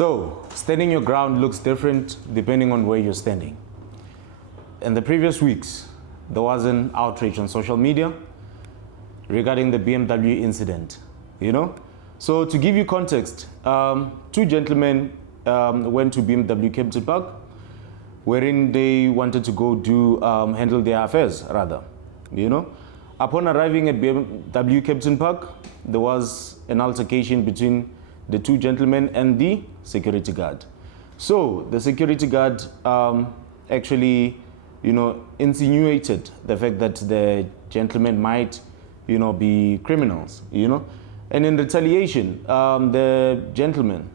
So, standing your ground looks different depending on where you're standing. In the previous weeks, there was an outrage on social media regarding the BMW incident, So to give you context, two gentlemen went to BMW Captain Park, wherein they wanted to go handle their affairs, rather, Upon arriving at BMW Captain Park, there was an altercation between the two gentlemen and the security guard. So the security guard actually, insinuated the fact that the gentlemen might, be criminals, And in retaliation, the gentleman,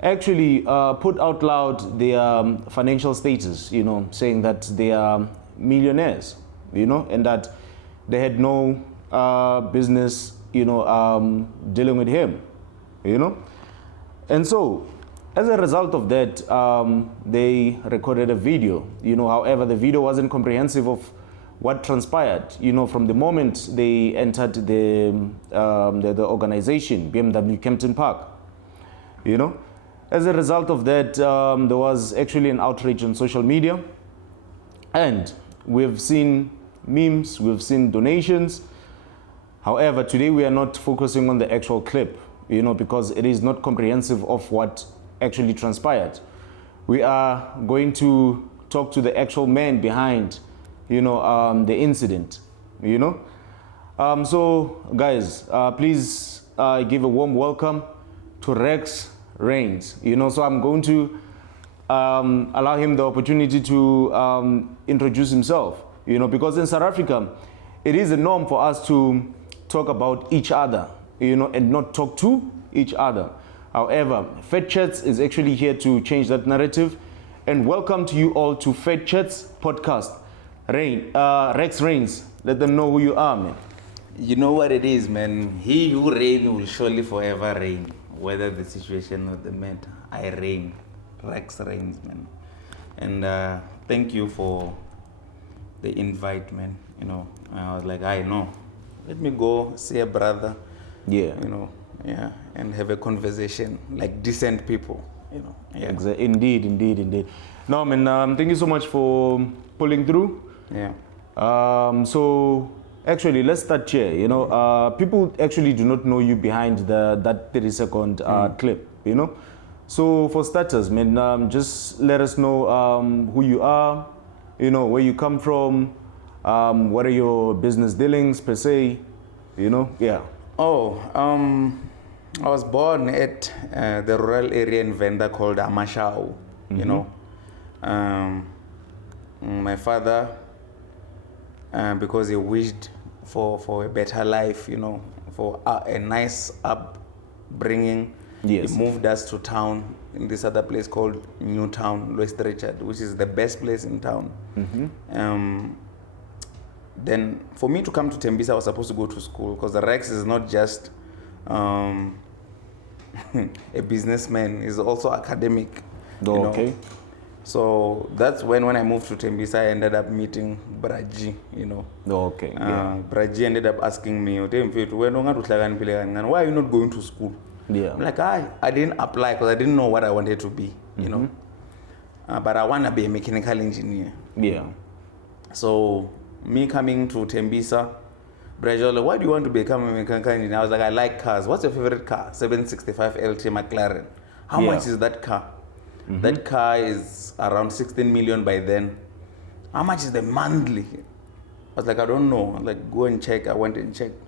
actually put out loud their financial status, saying that they are millionaires, and that they had no business, dealing with him, And so, as a result of that, they recorded a video, However, the video wasn't comprehensive of what transpired, from the moment they entered the organization, BMW Captain Park, As a result of that, there was actually an outrage on social media, and we've seen memes, we've seen donations. However, today we are not focusing on the actual clip, because it is not comprehensive of what actually transpired. We are going to talk to the actual man behind, the incident, So, guys, please give a warm welcome to Rex Reigns, So I'm going to allow him the opportunity to introduce himself, because in South Africa, it is a norm for us to talk about each other, and not talk to each other. However, Phat Chats is actually here to change that narrative. And welcome to you all to Phat Chats Podcast. Rex Reigns, let them know who you are, man. You know what it is, man. He who reigns will surely forever reign. Whether the situation or the matter, I reign. Rex Reigns, man. And thank you for the invite, man. I was like, I know. Let me go see a brother. Yeah. And have a conversation like decent people, Yeah. Exactly. Indeed. No, man, thank you so much for pulling through. Yeah. So actually, let's start here. People actually do not know you behind that 30-second clip. So for starters, man, just let us know who you are. Where you come from. What are your business dealings per se? Yeah. Oh, I was born at the rural area in Venda called Amashau. My father, because he wished for a better life, for a nice upbringing, yes. He moved us to town in this other place called Newtown, West Richard, which is the best place in town. Then for me to come to Tembisa, I was supposed to go to school because the Rex is not just a businessman, he's also academic. Okay. So that's when I moved to Tembisa, I ended up meeting Braji, Okay. Yeah. Braji ended up asking me, why are you not going to school? Yeah. I'm like, I didn't apply because I didn't know what I wanted to be, but I want to be a mechanical engineer. Yeah. So me coming to Tembisa, Braji was like, why do you want to become a mechanical engineer? I was like, I like cars. What's your favorite car? 765 LT McLaren. How much is that car? That car is around 16 million by then. How much is the monthly? I was like, I don't know. I was like, go and check. I went and checked.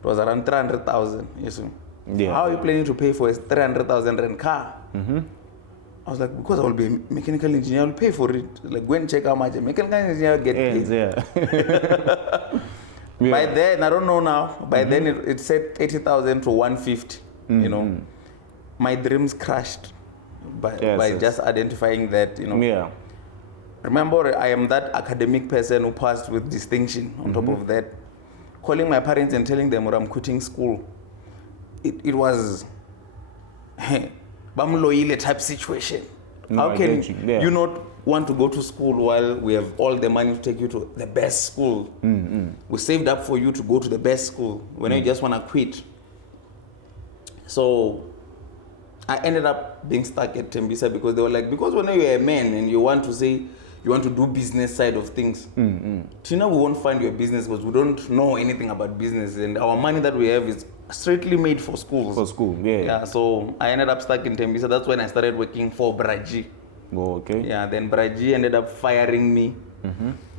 It was around 300,000. You see? Yeah. How are you planning to pay for a 300,000 rand car? I was like, because I will be a mechanical engineer, I will pay for it. Like, go and check how much a mechanical engineer get paid. Yeah. By then, I don't know now. By then, it said 80,000 to 150. My dreams crashed by just identifying that. Yeah. Remember, I am that academic person who passed with distinction. On top of that, calling my parents and telling them I'm quitting school. It was Bamloile type situation. No, how can you not want to go to school while we have all the money to take you to the best school? We saved up for you to go to the best school when you just want to quit. So I ended up being stuck at Tembisa because they were like, because when you're a man and you want to say, you want to do business side of things, Tina, we won't find your business because we don't know anything about business, and our money that we have is straightly made for schools. For school, yeah. Yeah, so I ended up stuck in Tembisa. That's when I started working for Braji. Oh, okay. Yeah, then Braji ended up firing me.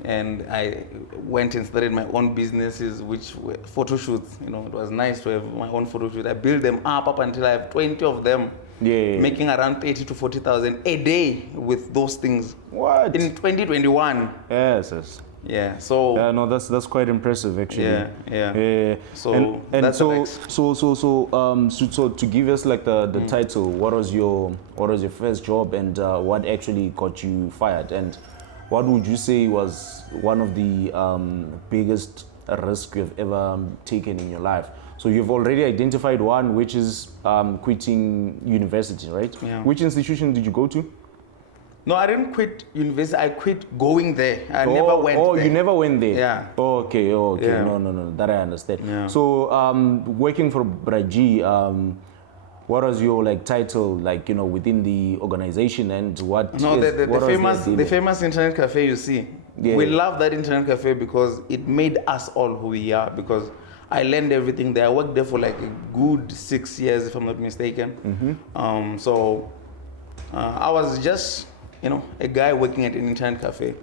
And I went and started my own businesses, which were photo shoots. You know, it was nice to have my own photo shoot. I built them up until I have 20 of them. Yeah. Making around 30 to 40,000 a day with those things. What? In 2021. Yes. Yeah. So. Yeah, no, that's quite impressive, actually. Yeah. So and that's so to give us like the title, what was your first job, and what actually got you fired, and what would you say was one of the biggest risks you've ever taken in your life? So you've already identified one, which is quitting university, right? Yeah. Which institution did you go to? No, I didn't quit university. I quit going there. I never went there. Oh, you never went there? Yeah. Oh, okay. Yeah. No. That I understand. Yeah. So working for Braji, what was your like title, like, you know, within the organization, and what? No, the famous internet cafe you see. Yeah. We love that internet cafe because it made us all who we are. Because I learned everything there. I worked there for like a good 6 years, if I'm not mistaken. So I was just, you know, a guy working at an internet cafe.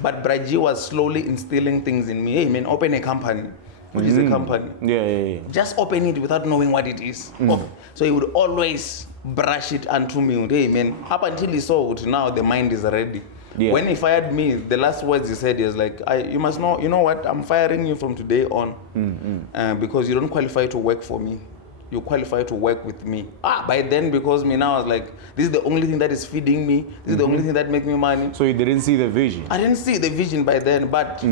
But Braji was slowly instilling things in me. Hey man, open a company. What is a company? Yeah. Just open it without knowing what it is. So he would always brush it onto me. Hey man, up until he saw it, now the mind is ready. Yeah. When he fired me, the last words he said is like, you must know, you know what, I'm firing you from today on because you don't qualify to work for me. You qualify to work with me. By then, because me now, I was like, this is the only thing that is feeding me. This is the only thing that makes me money. So you didn't see the vision? I didn't see the vision by then, but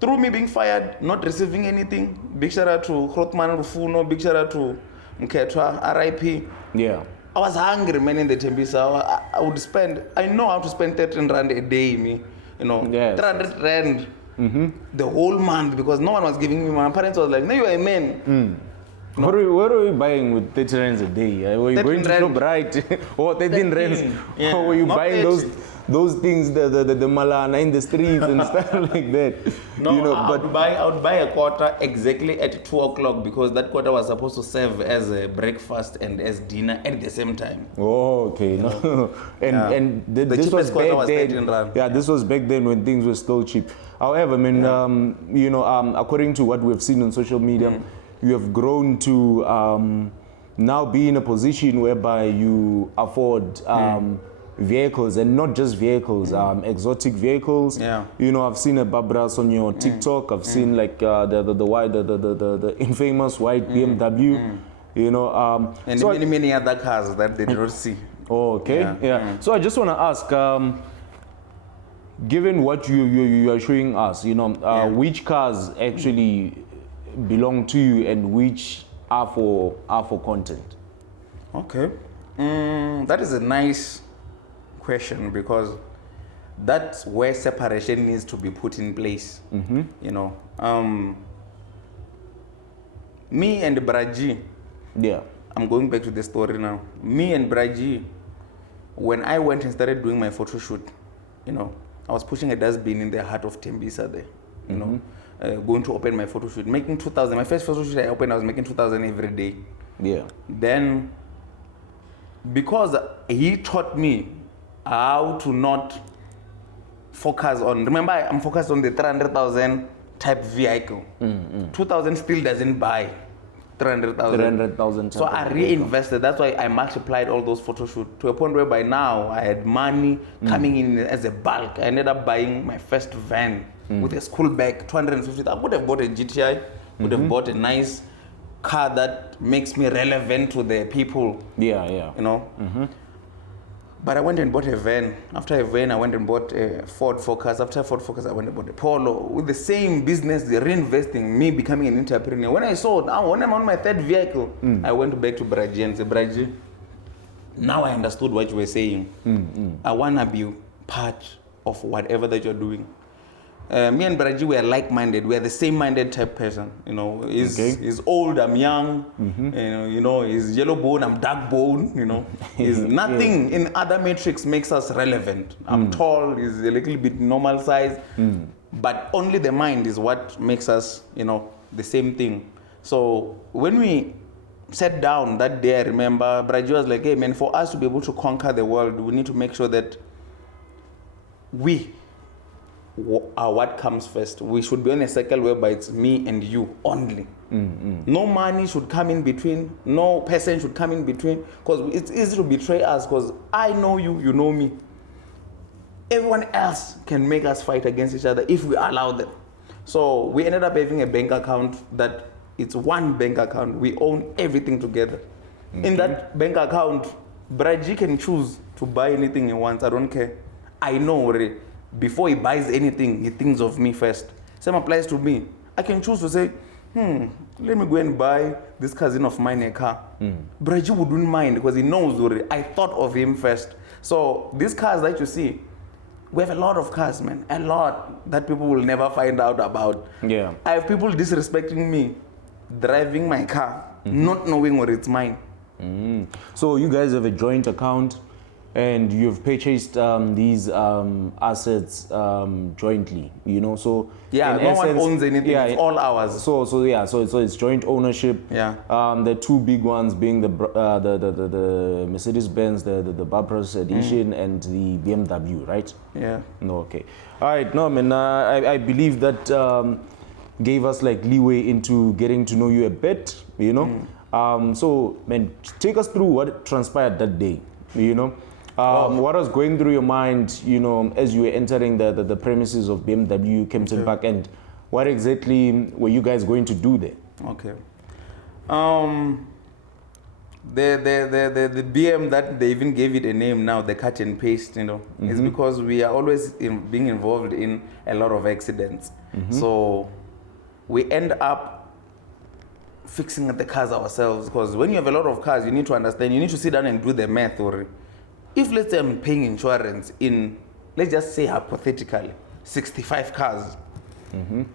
through me being fired, not receiving anything, big shout out to Hrotman Rufuno, big shout out to Mketwa, RIP. Yeah. I was hungry, man, in the Tembisa. I would spend, I know how to spend 13 rand a day, me, you know, Yes. 300 rand the whole month, because no one was giving me. My parents was like, no, you're a man. What are we buying with 30 rands a day? Were you going to shop right? Or 13 rands? Yeah. Or were you Not buying 30. those things, the malana in the streets and stuff like that? No, you know, I would buy a quarter exactly at 2 o'clock because that quarter was supposed to serve as a breakfast and as dinner at the same time. Oh, okay. No. And this was quarter back was then. 13 rand. Yeah, this was back then when things were still cheap. However, I mean, you know, according to what we've seen on social media, you have grown to now be in a position whereby you afford vehicles, and not just vehicles, exotic vehicles. Yeah. You know, I've seen a Babras on your TikTok. I've seen like the infamous white BMW. You know, And so many other cars that they did not see. Oh, okay. Yeah. So I just want to ask, given what you are showing us, you know, which cars actually belong to you and which are for content? Okay. That is a nice question because that's where separation needs to be put in place. You know, me and Braji. Yeah. I'm going back to the story now. Me and Braji, when I went and started doing my photo shoot, you know, I was pushing a dustbin in the heart of Tembisa there, you know, going to open my photo shoot, making 2,000. My first photo shoot I opened, I was making 2,000 every day. Yeah. Then, because he taught me how to not focus on, remember I'm focused on the 300,000 type vehicle. 2,000 still doesn't buy 300,000. 300,000. So I reinvested. That's why I multiplied all those photo shoots to a point where by now I had money coming in as a bulk. I ended up buying my first van with a school bag, 250. I would have bought a GTI, would have bought a nice car that makes me relevant to the people. Yeah. You know. But I went and bought a van. After a van, I went and bought a Ford Focus. After Ford Focus, I went and bought a Polo. With the same business, they're reinvesting, me becoming an entrepreneur. When I saw, now when I'm on my third vehicle, I went back to Braji and said, Braji, now I understood what you were saying. I want to be part of whatever that you're doing. Me and Braji, we are like-minded. We are the same-minded type person. He's old, I'm young. He's yellow bone, I'm dark bone. He's nothing in other matrix makes us relevant. I'm tall, he's a little bit normal size. But only the mind is what makes us, the same thing. So when we sat down that day, I remember Braji was like, hey man, for us to be able to conquer the world, we need to make sure that we are what comes first. We should be on a circle whereby it's me and you only. No money should come in between. No person should come in between. Because it's easy to betray us because I know you, you know me. Everyone else can make us fight against each other if we allow them. So we ended up having a bank account that it's one bank account. We own everything together. In that bank account, Braji can choose to buy anything he wants. I don't care. I know already. Before he buys anything, he thinks of me first. Same applies to me. I can choose to say, let me go and buy this cousin of mine a car. Braji wouldn't mind because he knows already. I thought of him first. So these cars that you see, we have a lot of cars, man. A lot that people will never find out about. Yeah. I have people disrespecting me, driving my car, not knowing where it's mine. So you guys have a joint account and you've purchased these assets jointly, So yeah, in no essence, one owns anything. Yeah, it's all ours. So it's joint ownership. Yeah. The two big ones being the Mercedes-Benz, the Barbaros edition, and the BMW, right? Yeah. No, okay. All right. No, man. I believe that gave us like leeway into getting to know you a bit. So, man, take us through what transpired that day. What was going through your mind, as you were entering the premises of BMW Kempton Park, and what exactly were you guys going to do there? Okay. The BM that they even gave it a name now, the cut and paste, is because we are always being involved in a lot of accidents. So we end up fixing the cars ourselves, because when you have a lot of cars, you need to understand, you need to sit down and do the math. Or if, let's say, I'm paying insurance in, let's just say hypothetically, 65 cars, an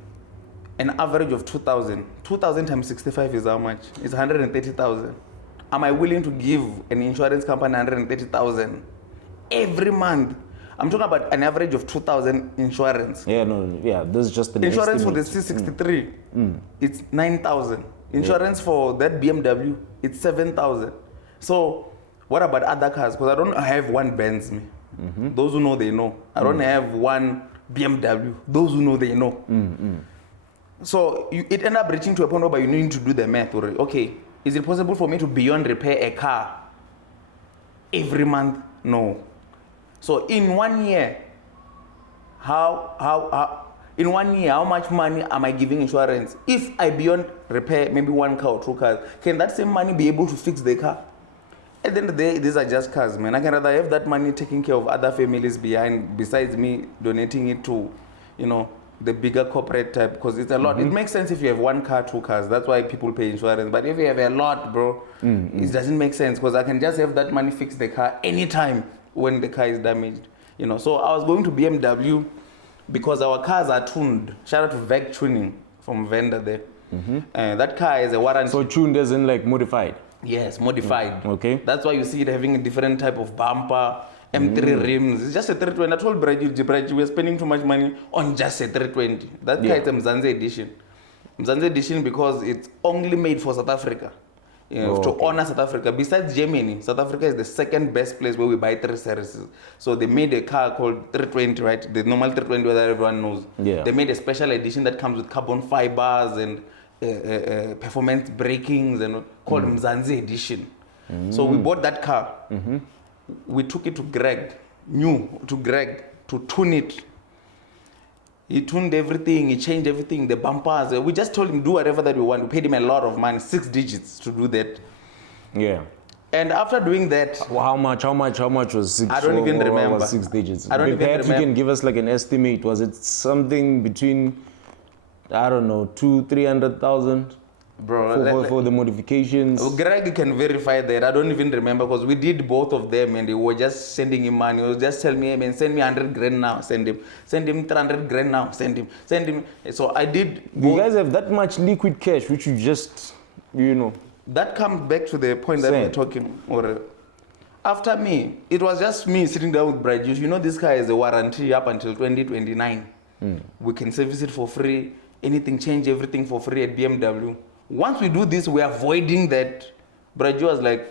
average of 2,000. 2,000 times 65 is how much? It's 130,000. Am I willing to give an insurance company 130,000 every month? I'm talking about an average of 2,000 insurance. This is just the insurance for the C63. It's 9,000. Insurance for that BMW, it's 7,000. So what about other cars? Because I don't have one Benz. Those who know, they know. I don't have one BMW. Those who know, they know. So it ended up reaching to a point where you need to do the math. Okay, is it possible for me to beyond repair a car every month? No. So in 1 year, how much money am I giving insurance? If I beyond repair maybe one car or two cars, can that same money be able to fix the car? At the end of the day, these are just cars, man. I can rather have that money taking care of other families behind, besides me donating it to, the bigger corporate type, because it's a lot. It makes sense if you have one car, two cars. That's why people pay insurance. But if you have a lot, bro, it doesn't make sense, because I can just have that money fix the car anytime when the car is damaged. So I was going to BMW because our cars are tuned. Shout out to VEG Tuning from vendor there. That car has a warranty. So tuned as in like modified? Yes, modified. Okay. That's why you see it having a different type of bumper, M3 rims. It's just a 320. I told Braji, we're spending too much money on just a 320. That car is a Mzansi edition. Mzansi edition because it's only made for South Africa. To honor South Africa. Besides Germany, South Africa is the second best place where we buy 3 series. So they made a car called 320, right? The normal 320 that everyone knows. Yeah. They made a special edition that comes with carbon fibers and performance brakings and called Mzansi edition. So we bought that car. We took it to Greg to tune it. He tuned everything, he changed everything, the bumpers. We just told him do whatever that we want. We paid him a lot of money, 6 digits to do that. Yeah. And after doing that, how much was 6? I don't even remember. Was 6 digits. I don't even Perhaps remember. you can give us like an estimate. Was it something between, I don't know, 200,000-300,000? Bro, for the modifications? Greg can verify that. I don't even remember because we did both of them and they were just sending him money. He was just telling me, hey man, send me 100 grand now, send him 300 grand now, send him. So I did. You guys have that much liquid cash, which you just, That comes back to the point that we're talking. Or after me, it was just me sitting down with Brad. This guy has a warranty up until 2029. We can service it for free. Anything, change everything for free at BMW. Once we do this, we're avoiding that. Braju was like,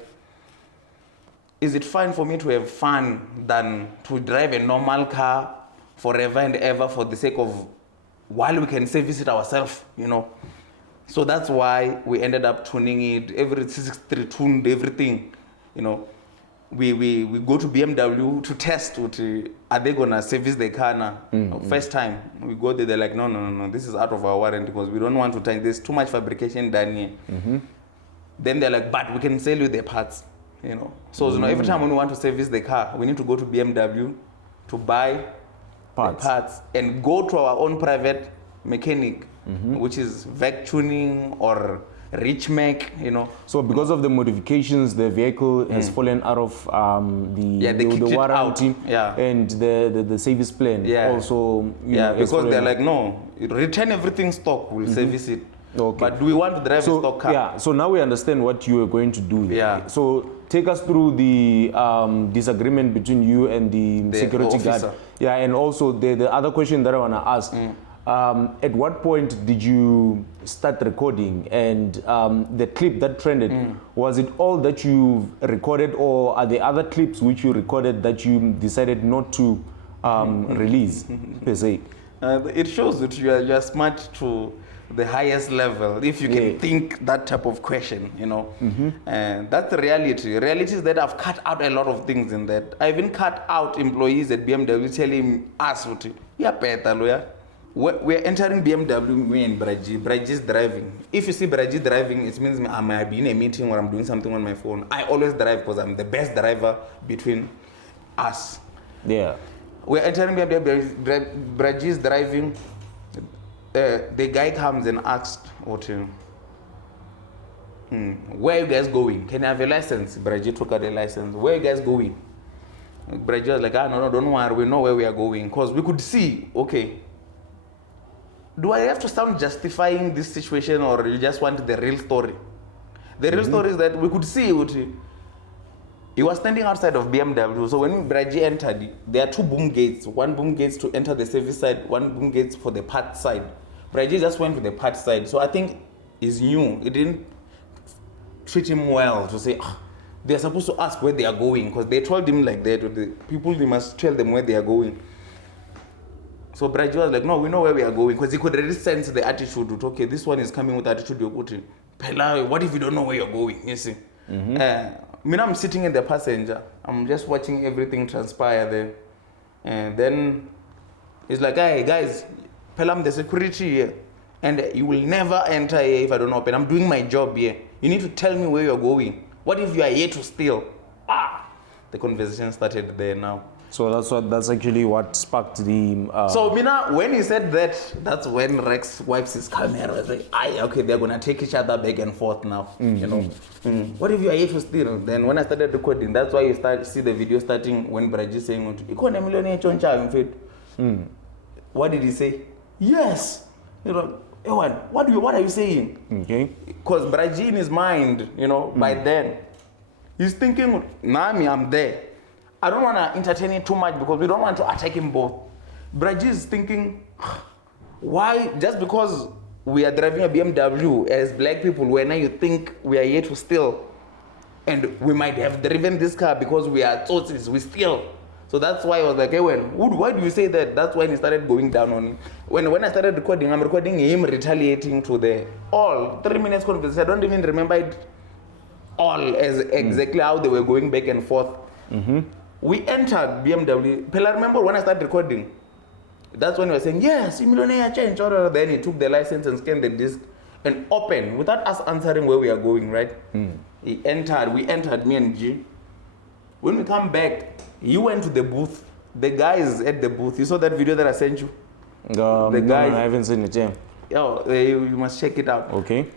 is it fine for me to have fun than to drive a normal car forever and ever for the sake of while we can service it ourselves, So that's why we ended up tuning it, every 63 tuned everything, We go to BMW to test, are they going to service the car now? First time, we go there, they're like, no, this is out of our warranty because we don't want to change, there's too much fabrication done here. Then they're like, but we can sell you the parts, So every time when we want to service the car, we need to go to BMW to buy parts and go to our own private mechanic, which is VEC tuning or rich make, So because of the modifications, the vehicle has fallen out of the warranty and the service plan also. Because they're like, no, return everything stock, we'll service it. Okay. But do we want to drive a stock car? Yeah, so now we understand what you are going to do. Yeah. So take us through the disagreement between you and the security officer. guard. Yeah, and also the other question that I want to ask. At what point did you start recording, and the clip that trended, was it all that you recorded, or are there other clips which you recorded that you decided not to release per se? It shows that you are smart to the highest level if you can think that type of question, and that's the reality. Reality is that I've cut out a lot of things in that. I even cut out employees at BMW telling us, yeah, better lawyer. We're entering BMW, me and Braji. Braji's driving. If you see Braji driving, it means I might be in a meeting or I'm doing something on my phone. I always drive because I'm the best driver between us. Yeah. We're entering BMW, Braji's driving. The guy comes and asks, where are you guys going? Can I have a license? Braji took out a license. Where are you guys going? Braji was like, no, don't worry, we know where we are going. Because we could see, do I have to sound justifying this situation, or you just want the real story? The real story is that we could see he was standing outside of BMW. So when Braji entered, there are two boom gates. One boom gates to enter the service side, one boom gates for the part side. Braji just went to the part side. So I think he's new. It didn't treat him well to say, they're supposed to ask where they are going, because they told him like that. The people, they must tell them where they are going. So Braji was like, no, we know where we are going, because he could already sense the attitude. Okay, this one is coming with attitude. You're putting, what if you don't know where you're going? You see? I'm sitting in the passenger. I'm just watching everything transpire there. And then he's like, hey, guys, I'm the security here. And you will never enter here if I don't open. I'm doing my job here. You need to tell me where you're going. What if you are here to steal? The conversation started there now. So that's actually what sparked the... So when he said that, that's when Rex wipes his camera and says, okay, they're going to take each other back and forth now. What if you are here to steal? Then when I started recording, that's why you see the video starting when Braji saying, what did he say? Yes. Ewan, what are you saying? Okay. Because Braji in his mind, by then, he's thinking, Nami, I'm there. I don't want to entertain it too much because we don't want to attack him both. Braji is thinking, why, just because we are driving a BMW as black people, when you think we are here to steal, and we might have driven this car because we are tsotsis, we steal. So that's why I was like, hey, why do you say that? That's when he started going down on him. When I started recording, I'm recording him retaliating to the 3 minutes conversation. I don't even remember it all as exactly how they were going back and forth. We entered BMW. Pela, remember when I started recording? That's when we were saying, yes, millionaire change. Then he took the license and scanned the disc and opened without us answering where we are going, right? We entered, me and G. When we come back, he went to the booth. The guys at the booth. You saw that video that I sent you? The guys. No, I haven't seen it, yeah. You must check it out. Okay.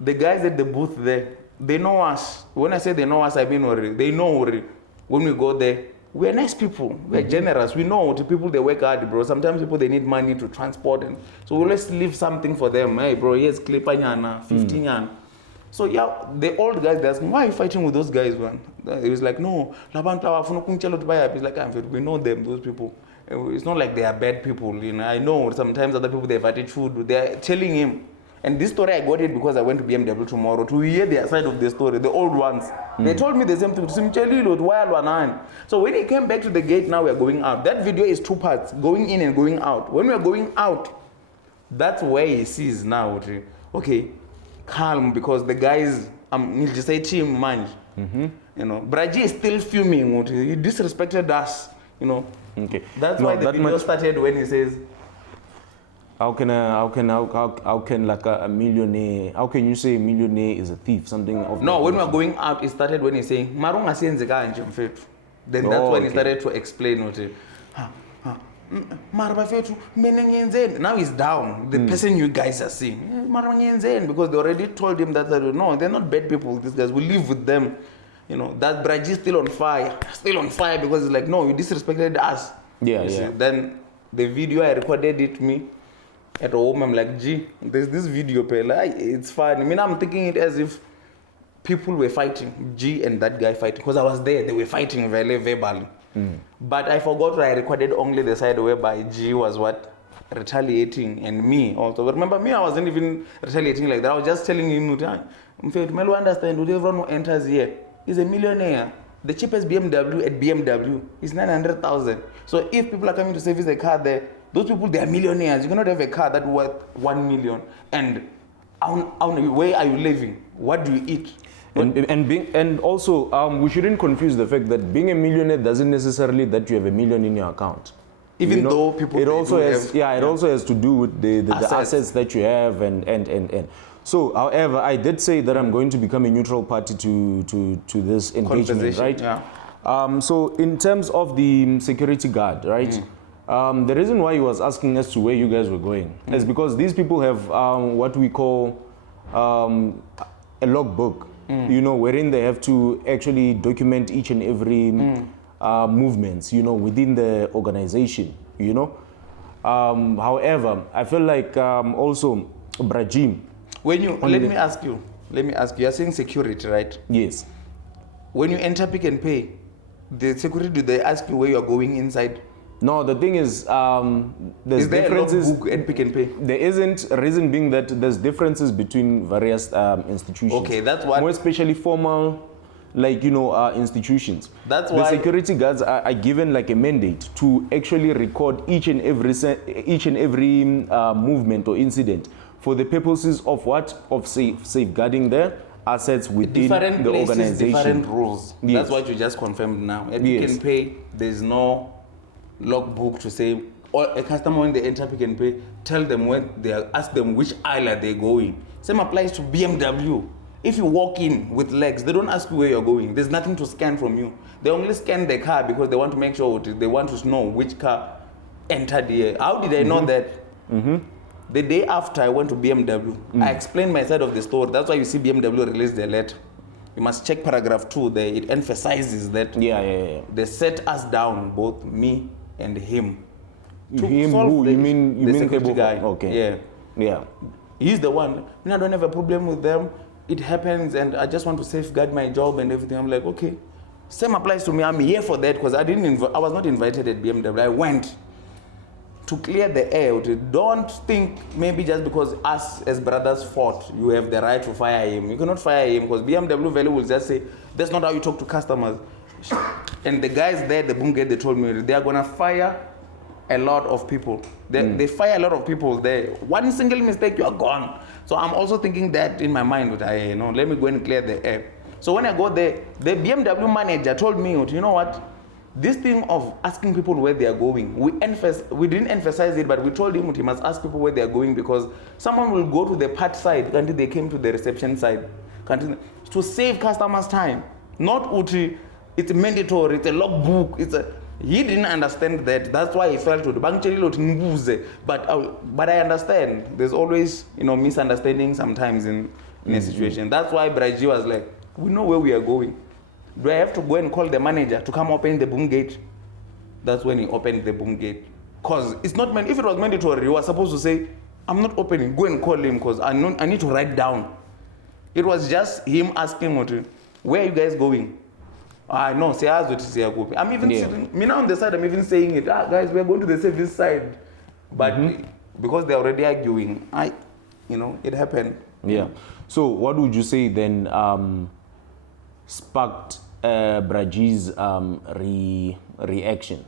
the guys at the booth there, they know us. When I say they know us, I mean they know when we go there. We're nice people. We're generous. We know the people, they work hard, bro. Sometimes people, they need money to transport. And so we always leave something for them. Hey, bro, here's Clipper Nyana, 15 Nyana. So yeah, the old guys, they ask me, why are you fighting with those guys, man? It was like, no, it's like, we know them, those people. It's not like they are bad people, you know. I know sometimes other people, they have attitude. They are telling him. And this story, I got it because I went to BMW tomorrow to hear their side of the story, the old ones. They told me the same thing. So when he came back to the gate, now we are going out. That video is 2 parts, going in and going out. When we are going out, that's where he sees now, okay, calm, because the guys, he'll just say team man. You know, Braji is still fuming. He disrespected us, you know. Okay. That's why the video started when he says, how can like a millionaire? How can you say a millionaire is a thief? Something of no. When we were going out, it started when he's saying Marunga sienzeka nje mfethu. Then that's when he started to explain what. Now he's down. The person you guys are seeing, because they already told him that no, they're not bad people. These guys, we live with them. You know that Braji is still on fire because it's like no, you disrespected us. Yeah. See, then the video I recorded it me. At home, I'm like, gee, there's this video, it's fun. I mean, I'm thinking it as if people were fighting, G and that guy fighting, because I was there, they were fighting very verbally. But I forgot I recorded only the side whereby G was retaliating, and me also. But remember, me, I wasn't even retaliating like that. I was just telling him, Melo, understand, everyone who enters here is a millionaire. The cheapest BMW at BMW is 900,000. So if people are coming to service a car there, those people, they are millionaires. You cannot have a car that's worth 1 million. And where are you living? What do you eat? And also, we shouldn't confuse the fact that being a millionaire doesn't necessarily that you have a million in your account. Even though people, it also has to do with the assets that you have and. So, however, I did say that I'm going to become a neutral party to this engagement, right? Yeah. So, in terms of the security guard, right? The reason why he was asking us to where you guys were going is because these people have what we call a logbook, you know, wherein they have to actually document each and every movements, you know, within the organization, you know. However, I feel like also Brajim. Let me ask you, you're saying security, right? Yes. When you enter Pick and Pay, the security, do they ask you where you're going inside? No, the thing is, there's is there differences. A logbook at Pick and Pay? There isn't. Reason being that there's differences between various institutions. Okay, that's what. More especially formal, like institutions. That's the why the security guards are given like a mandate to actually record each and every movement or incident for the purposes of what safeguarding their assets within different the places, organization. Different rules. Yes. That's what you just confirmed now. At Pick and Pay, there's no logbook to say, or a customer when they enter Pick and Pay, tell them when they ask them which aisle are they going. Same applies to BMW. If you walk in with legs, they don't ask you where you're going. There's nothing to scan from you. They only scan the car because they want to make sure they want to know which car entered here. How did I know that? The day after I went to BMW, I explained my side of the story. That's why you see BMW release their letter. You must check paragraph 2 there. It emphasizes that they set us down, both me and him. Him who? You mean security guy? Okay. Yeah. He's the one. I don't have a problem with them. It happens, and I just want to safeguard my job and everything. I'm like, okay. Same applies to me. I'm here for that because I was not invited at BMW. I went to clear the air. Don't think maybe just because us as brothers fought, you have the right to fire him. You cannot fire him because BMW value will just say, that's not how you talk to customers. And the guys there, the boom gate, they told me they are going to fire a lot of people. They fire a lot of people there. One single mistake, you are gone. So I'm also thinking that in my mind, let me go and clear the air. So when I go there, the BMW manager told me, you know what? This thing of asking people where they are going, we didn't emphasize it, but we told him he must ask people where they are going because someone will go to the part side until they came to the reception side. To save customers' time. Not Uti, it's mandatory, it's a logbook, he didn't understand that. That's why he felt to but I understand. There's always misunderstanding sometimes in in a situation. That's why Braji was like, we know where we are going. Do I have to go and call the manager to come open the boom gate? That's when he opened the boom gate. Because it's not meant, if it was mandatory, you were supposed to say, I'm not opening, go and call him because I need to write down. It was just him asking, where are you guys going? No, say I'm even sitting, me now on the side, I'm even saying it, guys, we're going to the service side. But because they're already arguing, it happened. Yeah. So what would you say then sparked Braji's reaction?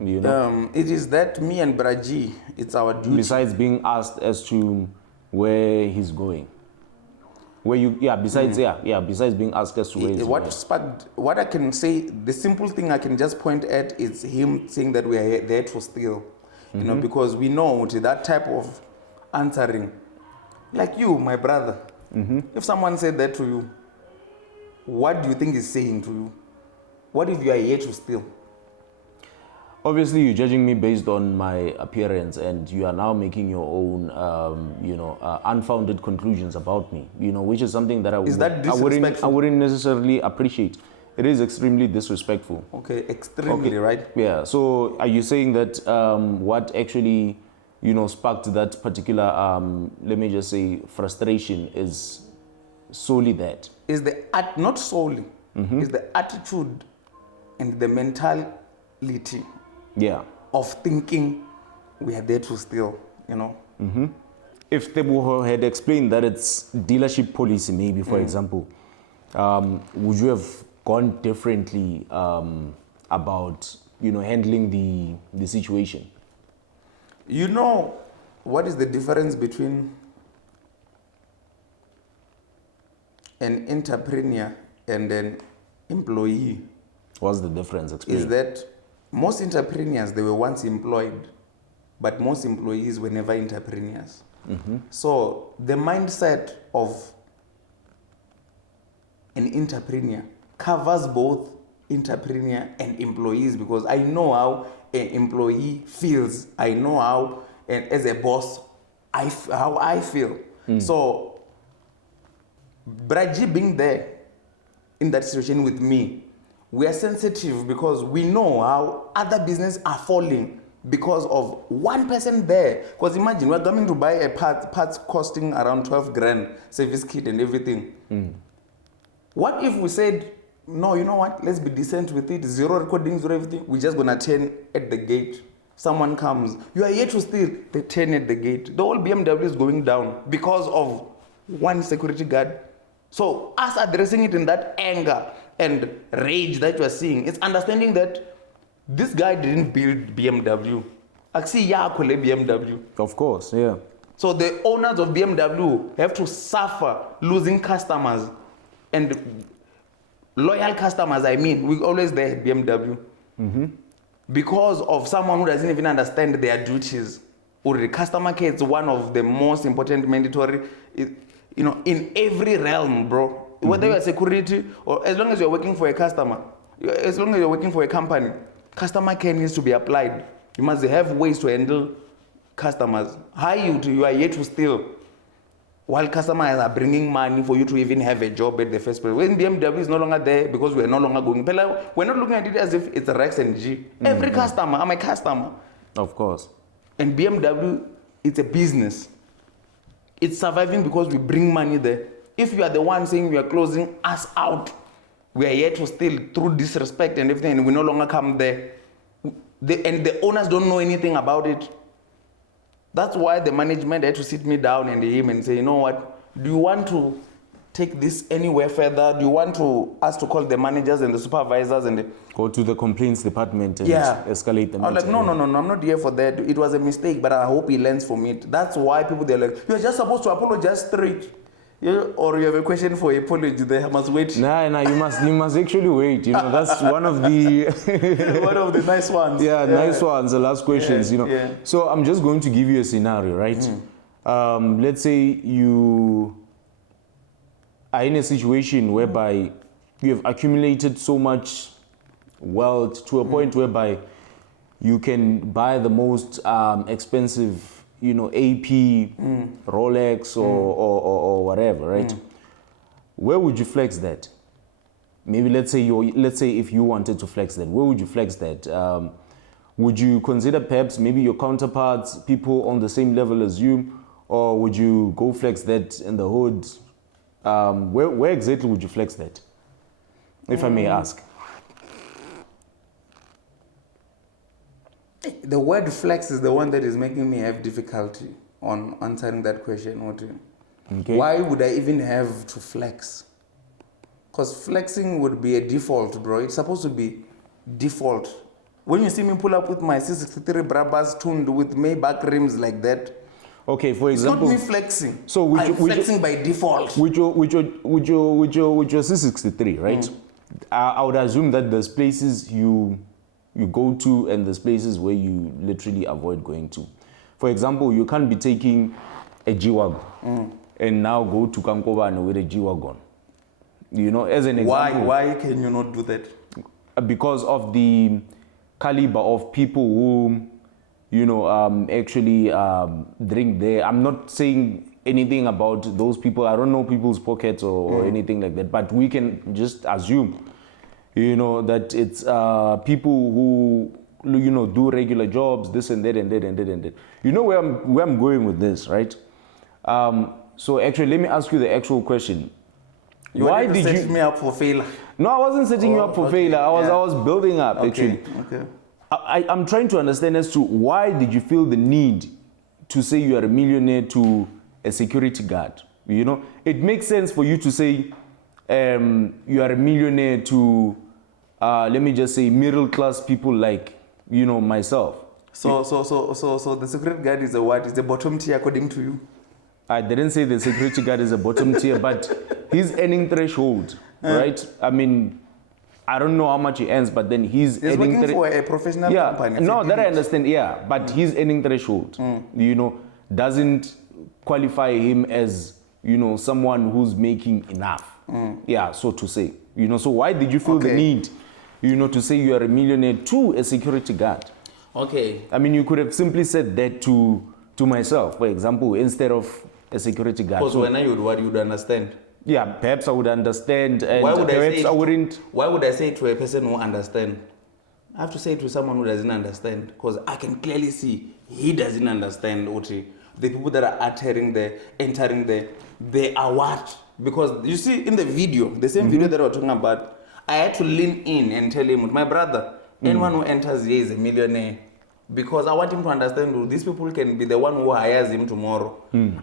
You know? It is that me and Braji, it's our duty. Besides being asked as to where he's going. Besides being asked as to where he's going. What I can say, the simple thing I can just point at is him saying that we are there to steal. You know, because we know that type of answering, like you, my brother, if someone said that to you, what do you think he's saying to you? What if you are here to steal? Obviously, you're judging me based on my appearance, and you are now making your own, unfounded conclusions about me. Which is something that I wouldn't necessarily appreciate. It is extremely disrespectful. Okay, extremely, right? Yeah. So, are you saying that what actually, sparked that particular, let me just say, frustration is solely that? Is not solely. Is the attitude and the mentality. Yeah. Of thinking we are there to steal, If Tebogo had explained that it's dealership policy, maybe, for example, would you have gone differently about, handling the situation? What is the difference between an entrepreneur and an employee? What's the difference? Explain. Is that most entrepreneurs, they were once employed, but most employees were never entrepreneurs. So the mindset of an entrepreneur covers both entrepreneur and employees, because I know how an employee feels. I know how, and as a boss, how I feel. So Braji being there in that situation with me, we are sensitive because we know how other businesses are falling because of one person there. Because imagine, we're coming to buy a parts costing around 12 grand, service kit and everything. What if we said, no, you know what, let's be decent with it, zero recording, zero everything, we're just going to turn at the gate. Someone comes, you are here to steal, they turn at the gate. The whole BMW is going down because of one security guard. So us addressing it in that anger and rage that you are seeing, it's understanding that this guy didn't build BMW. Actually, BMW. Of course, yeah. So the owners of BMW have to suffer losing customers, and loyal customers, we're always there at BMW. Because of someone who doesn't even understand their duties. Or the customer care is one of the most important mandatory, in every realm, bro. Whether you're security or as long as you're working for a customer, as long as you're working for a company, customer care needs to be applied. You must have ways to handle customers. You are here to steal, while customers are bringing money for you to even have a job at the first place. When BMW is no longer there because we're no longer going, we're not looking at it as if it's a Rex and G. Every customer, I'm a customer. Of course. And BMW, it's a business. It's surviving because we bring money there. If you are the one saying we are closing us out, we are here to steal through disrespect and everything, and we no longer come there, and the owners don't know anything about it. That's why the management had to sit me down and him and say, you know what, do you want to take this anywhere further? Do you want us to call the managers and the supervisors and go to the complaints department and escalate them? I'm like, no, I'm not here for that. It was a mistake, but I hope he learns from it. That's why people, they're like, you're just supposed to apologize straight. Or you have a question for apology, they must wait. Nah, you must actually wait. That's one of the one of the nice ones. Yeah, nice ones, the last questions, Yeah. So I'm just going to give you a scenario, right? Let's say you are in a situation whereby you have accumulated so much wealth to a point whereby you can buy the most expensive AP, Rolex, or whatever, right? Where would you flex that? Maybe let's say if you wanted to flex that, where would you flex that? Would you consider perhaps maybe your counterparts, people on the same level as you, or would you go flex that in the hood? Where exactly would you flex that, if I may ask? The word flex is the one that is making me have difficulty on answering that question. Okay. Why would I even have to flex? Because flexing would be a default, bro. It's supposed to be default. When you see me pull up with my C63 Brabus tuned with Maybach rims like that, okay, for example, it's not me flexing. So I'm flexing by default. With your C63, right? I would assume that there's places you go to and there's places where you literally avoid going to. For example, you can't be taking a G-Wagon and now go to Kankobane with a G-Wagon. As an example. Why can you not do that? Because of the caliber of people who, actually drink there. I'm not saying anything about those people. I don't know people's pockets or anything like that. But we can just assume, that it's people who, do regular jobs, this and that and that and that and that. You know where I'm going with this, right? So actually, let me ask you the actual question. Why did you set me up for failure? No, I wasn't setting you up for failure. I was building up, actually. Okay. I'm trying to understand as to why did you feel the need to say you are a millionaire to a security guard? It makes sense for you to say you are a millionaire to, let me just say, middle class people like, myself. So the security guard is a what? Is the bottom tier according to you? I didn't say the security guard is a bottom tier, but his earning threshold, right? I mean, I don't know how much he earns, but then he's working for a professional company. No, that I understand, but his earning threshold, doesn't qualify him as, someone who's making enough. So to say, so why did you feel the need, to say you are a millionaire to a security guard? Okay. I mean, you could have simply said that to myself, for example, instead of a security guard. Because when you would understand. Yeah, perhaps I would understand, and why would I wouldn't. Why would I say it to a person who understands? I have to say it to someone who doesn't understand, because I can clearly see he doesn't understand. The people that are entering there, they are what? Because you see in the video, the same video that we're talking about, I had to lean in and tell him, my brother, anyone who enters here is a millionaire. Because I want him to understand these people can be the one who hires him tomorrow.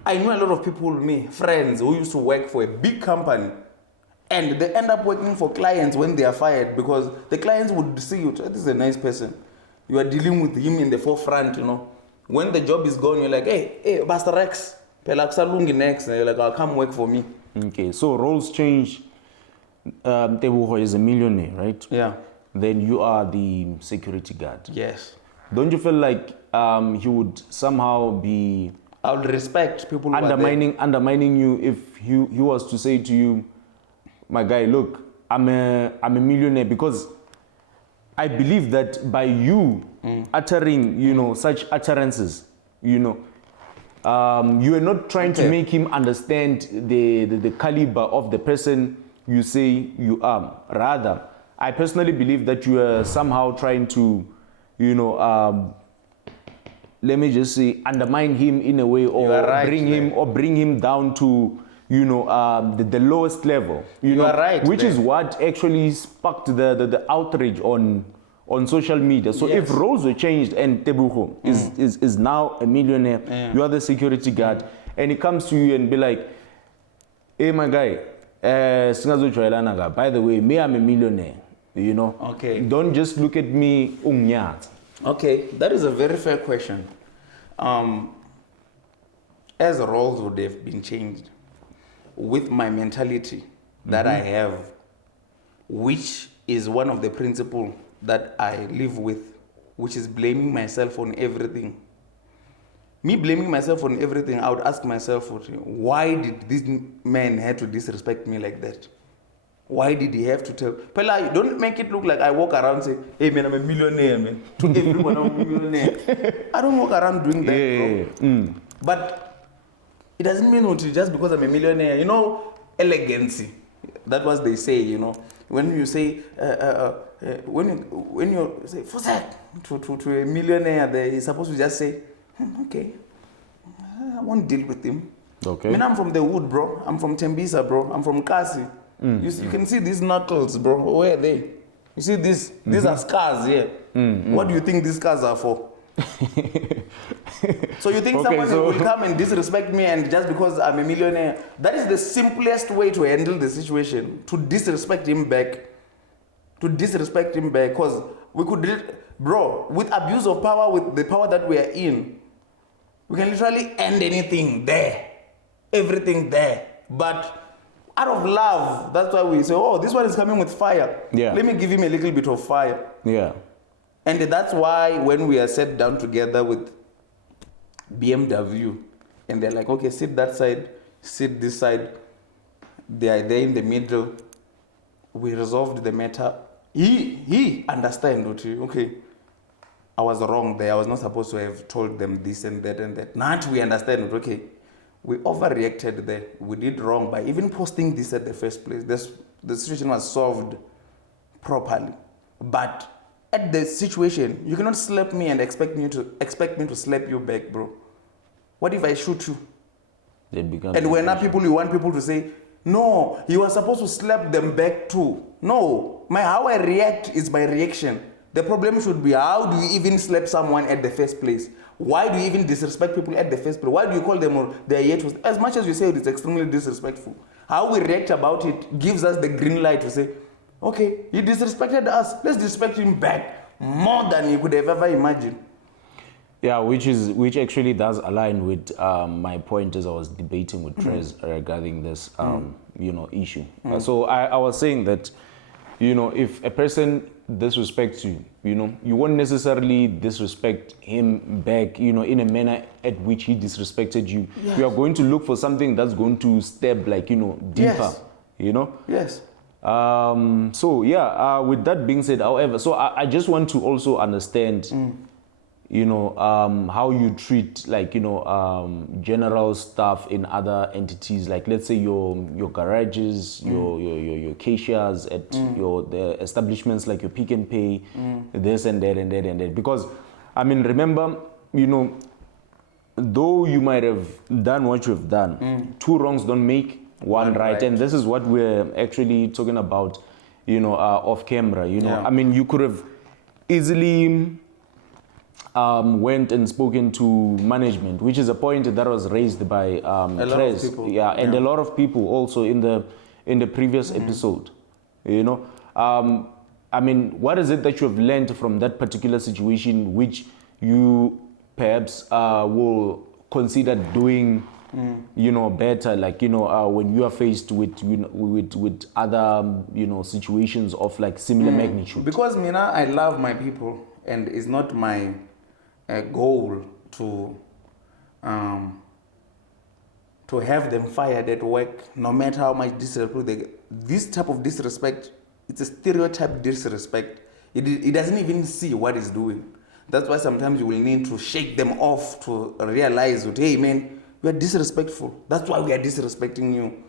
I know a lot of people, friends who used to work for a big company, and they end up working for clients when they are fired, because the clients would see you, this is a nice person. You are dealing with him in the forefront, When the job is gone, you're like, hey, Pastor Rex, Pelaksalungi next. And you're like, I'll come work for me. Okay, so roles change. Tebogo is a millionaire, right? Yeah. Then you are the security guard. Yes. Don't you feel like he would somehow be... I would respect people who undermining you if he was to say to you, my guy, look, I'm a millionaire, because I believe that by you uttering, such utterances, you are not trying to make him understand the caliber of the person you say you are. Rather, I personally believe that you are somehow trying to, let me just say, undermine him in a way, or bring him down to, the lowest level. You are right. Which is what actually sparked the outrage on social media. So if roles were changed and Tebogo is now a millionaire, you are the security guard, and he comes to you and be like, hey, my guy, by the way, me, I'm a millionaire. Okay. Don't just look at me umnyat. Okay, that is a very fair question. As roles would have been changed, with my mentality that I have, which is one of the principles that I live with, which is blaming myself on everything. Me blaming myself on everything, I would ask myself, why did this man have to disrespect me like that? Why did he have to tell? Pella, don't make it look like I walk around saying, hey man, I'm a millionaire, man. To everyone, I'm a millionaire. I don't walk around doing that, bro. But it doesn't mean what just because I'm a millionaire. You know, elegancy. That's what they say, you know. When you say, when you say, for that, to a millionaire, they're supposed to just say, okay, I won't deal with him. Okay. I mean, I'm from the wood, bro. I'm from Tembisa, bro. I'm from Kasi. You can see these knuckles, bro. Where are they? You see this? These are scars here. What do you think these scars are for? So you think someone will come and disrespect me and just because I'm a millionaire? That is the simplest way to handle the situation. To disrespect him back. Because we could, bro, with abuse of power, with the power that we are in, we can literally end anything there. Everything there. But out of love, that's why we say, oh, this one is coming with fire. Yeah. Let me give him a little bit of fire. Yeah. And that's why when we are sat down together with BMW, and they're like, okay, sit that side, sit this side, they are there in the middle, we resolved the matter. He understand, okay, I was wrong there, I was not supposed to have told them this and that and that. Not we understand, okay, we overreacted there, we did wrong by even posting this at the first place. The situation was solved properly. But at the situation, you cannot slap me and expect me to slap you back, bro. What if I shoot you? And when are people, you want people to say, no, you are supposed to slap them back too. No, how I react is my reaction. The problem should be, how do you even slap someone at the first place? Why do you even disrespect people at the first place? Why do you call them their yet? As much as you say it's extremely disrespectful, how we react about it gives us the green light to say, okay, he disrespected us. Let's disrespect him back more than you could have ever imagined. Yeah, which actually does align with my point as I was debating with Trez regarding this issue. So I was saying that, if a person disrespects you, you won't necessarily disrespect him back, in a manner at which he disrespected you. Yes. You are going to look for something that's going to stab deeper, Yes. With that being said, however, so I just want to also understand, how you treat general stuff in other entities, like let's say your garages, your cashiers at the establishments like your Pick and Pay, this and that and that and that. Because remember, though you might have done what you've done, two wrongs don't make one right. And this is what we're actually talking about, off camera. You could have easily went and spoken to management, which is a point that was raised by Trez. A lot of people also in the previous episode. What is it that you have learned from that particular situation which you perhaps will consider doing better, when you are faced with other situations of similar magnitude? Because I love my people, and it's not my goal to have them fired at work, no matter how much disrespect this type of disrespect. It's a stereotype disrespect. It doesn't even see what it's doing. That's why sometimes you will need to shake them off to realize that, hey man, we are disrespectful. That's why we are disrespecting you.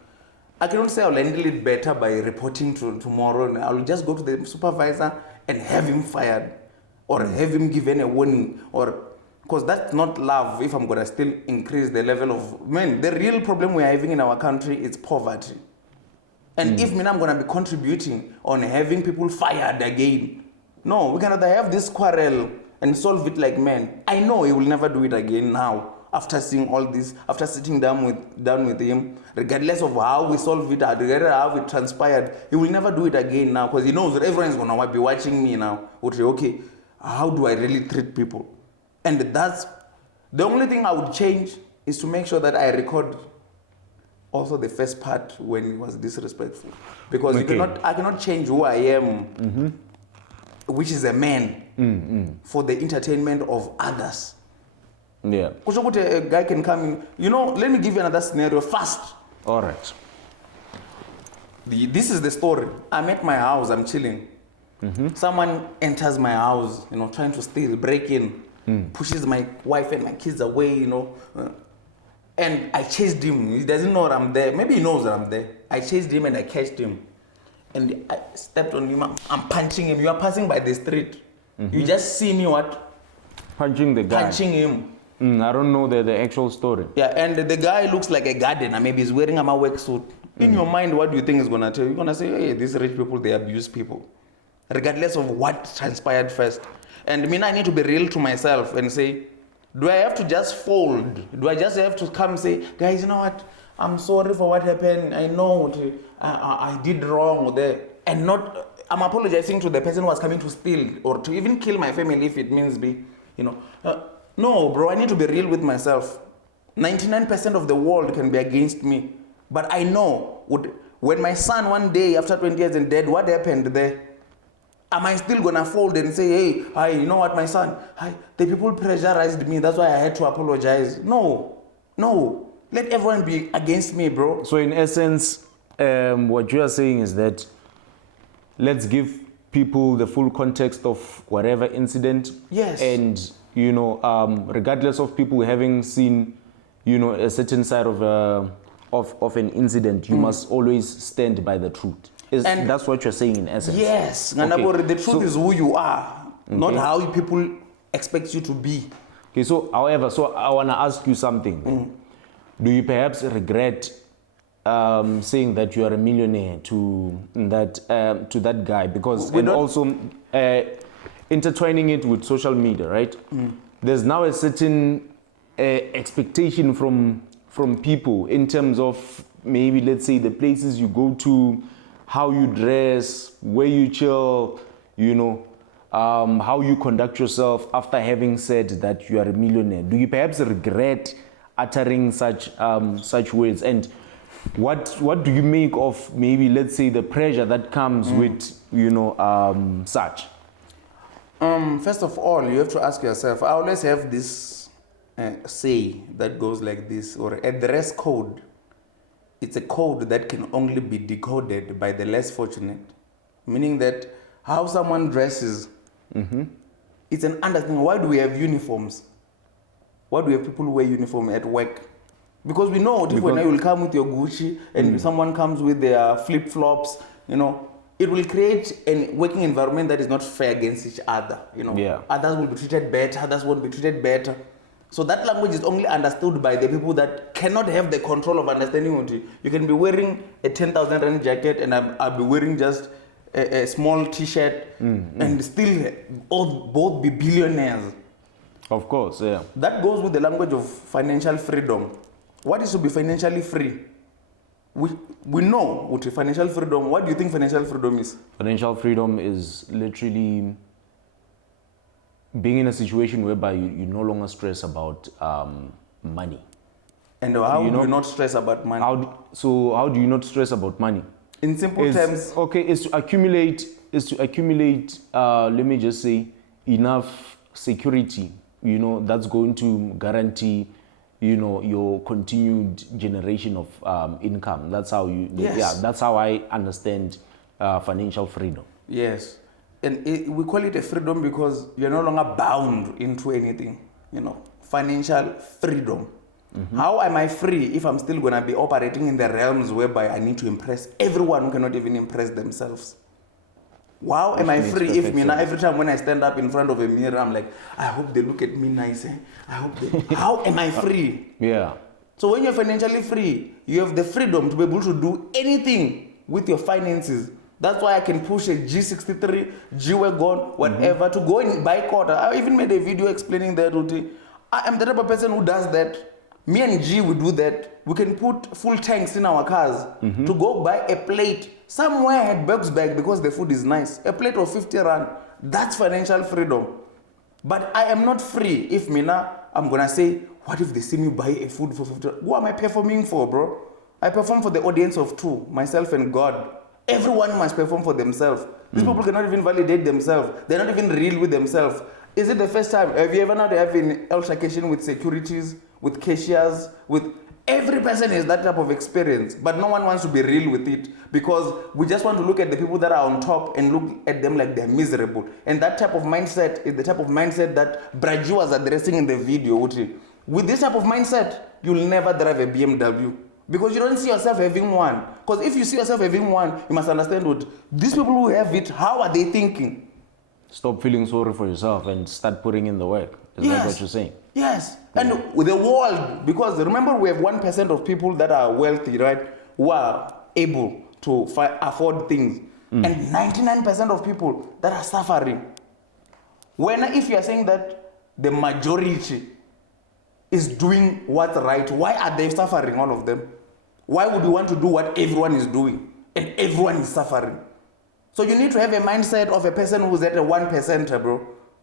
I cannot say I'll handle it better by reporting tomorrow. I'll just go to the supervisor and have him fired, or have him given a warning, or because that's not love. If I'm gonna still increase the level of the real problem we are having in our country is poverty. And if I'm gonna be contributing on having people fired again, no, we cannot have this quarrel and solve it like men. I know he will never do it again now. After seeing all this, after sitting down with him, regardless of how we solve it, regardless of how it transpired, he will never do it again now, because he knows that everyone is gonna be watching me now. Okay, how do I really treat people? And that's the only thing I would change, is to make sure that I record also the first part when he was disrespectful, because I cannot change who I am, which is a man, for the entertainment of others. Yeah. A guy can come in. Let me give you another scenario fast. All right. This is the story. I'm at my house, I'm chilling. Someone enters my house, trying to steal, break in, pushes my wife and my kids away, and I chased him. He doesn't know that I'm there. Maybe he knows that I'm there. I chased him and I catched him. And I stepped on him. I'm punching him. You are passing by the street. You just see me what? Punching the guy. Punching him. I don't know the actual story. Yeah, and the guy looks like a gardener. Maybe he's wearing a work suit. In your mind, what do you think is going to tell you? You're going to say, hey, these rich people, they abuse people. Regardless of what transpired first. And I need to be real to myself and say, do I have to just fold? Do I just have to come say, guys, you know what? I'm sorry for what happened. I know I did wrong there. And I'm apologizing to the person who was coming to steal or to even kill my family if it means no, bro, I need to be real with myself. 99% of the world can be against me. But I know when my son one day after 20 years and dead, what happened there? Am I still gonna fold and say, hey, hi, you know what, my son? Hi, the people pressurized me. That's why I had to apologize. No. Let everyone be against me, bro. So in essence, what you are saying is that let's give people the full context of whatever incident. Yes. And, regardless of people having seen, a certain side of an incident, you must always stand by the truth. That's what you're saying in essence. Yes. Okay. The truth is who you are, not how people expect you to be. Okay, so I want to ask you something. Do you perhaps regret saying that you are a millionaire to that guy? Because also intertwining it with social media, right? There's now a certain expectation from people in terms of maybe, let's say, the places you go to, how you dress, where you chill, how you conduct yourself after having said that you are a millionaire. Do you perhaps regret uttering such words? And what do you make of maybe, let's say, the pressure that comes with such? First of all, you have to ask yourself. I always have this say that goes like this, or a dress code. It's a code that can only be decoded by the less fortunate. Meaning that how someone dresses, it's an understanding. Why do we have uniforms? Why do we have people who wear uniform at work? Because we know if when you will come with your Gucci and someone comes with their flip-flops, it will create a working environment that is not fair against each other. Others will be treated better, others won't be treated better. So that language is only understood by the people that cannot have the control of understanding it. You can be wearing a 10,000 rand jacket and I'll be wearing just a small t-shirt and still both be billionaires. Of course, yeah. That goes with the language of financial freedom. What is to be financially free? We know what financial freedom. What do you think financial freedom is? Financial freedom is literally being in a situation whereby you no longer stress about money. And how do you not stress about money? How do you not stress about money? In simple terms, is to accumulate. Let me just say, enough security. That's going to guarantee, your continued generation of income. That's how that's how I understand financial freedom. Yes. And we call it a freedom because you're no longer bound into anything, financial freedom. How am I free if I'm still going to be operating in the realms whereby I need to impress everyone who cannot even impress themselves? How am I free if every time when I stand up in front of a mirror, I'm like, I hope they look at me nice. How am I free? Yeah. So when you're financially free, you have the freedom to be able to do anything with your finances. That's why I can push a G63, G-Wagon, whatever, to go and buy quarter. I even made a video explaining that. I am the type of person who does that. Me and G, we do that. We can put full tanks in our cars to go buy a plate somewhere at Bergsberg because the food is nice. A plate of 50 rand. That's financial freedom. But I am not free if I'm going to say, what if they see me buy a food for 50 rand? Who am I performing for, bro? I perform for the audience of two, myself and God. Everyone must perform for themselves. These people cannot even validate themselves. They're not even real with themselves. Is it the first time? Have you ever not have an altercation with securities, with cashiers, with Every person has that type of experience, but no one wants to be real with it because we just want to look at the people that are on top and look at them like they're miserable. And that type of mindset is the type of mindset that Braju was addressing in the video. With this type of mindset, you'll never drive a BMW because you don't see yourself having one. Because if you see yourself having one, you must understand what these people who have it, how are they thinking? Stop feeling sorry for yourself and start putting in the work. Is that what you're saying? Yes. And with the world, because remember we have 1% of people that are wealthy, right? Who are able to afford things. And 99% of people that are suffering. If you are saying that the majority is doing what's right, why are they suffering, all of them? Why would you want to do what everyone is doing and everyone is suffering? So you need to have a mindset of a person who's at a 1%, bro.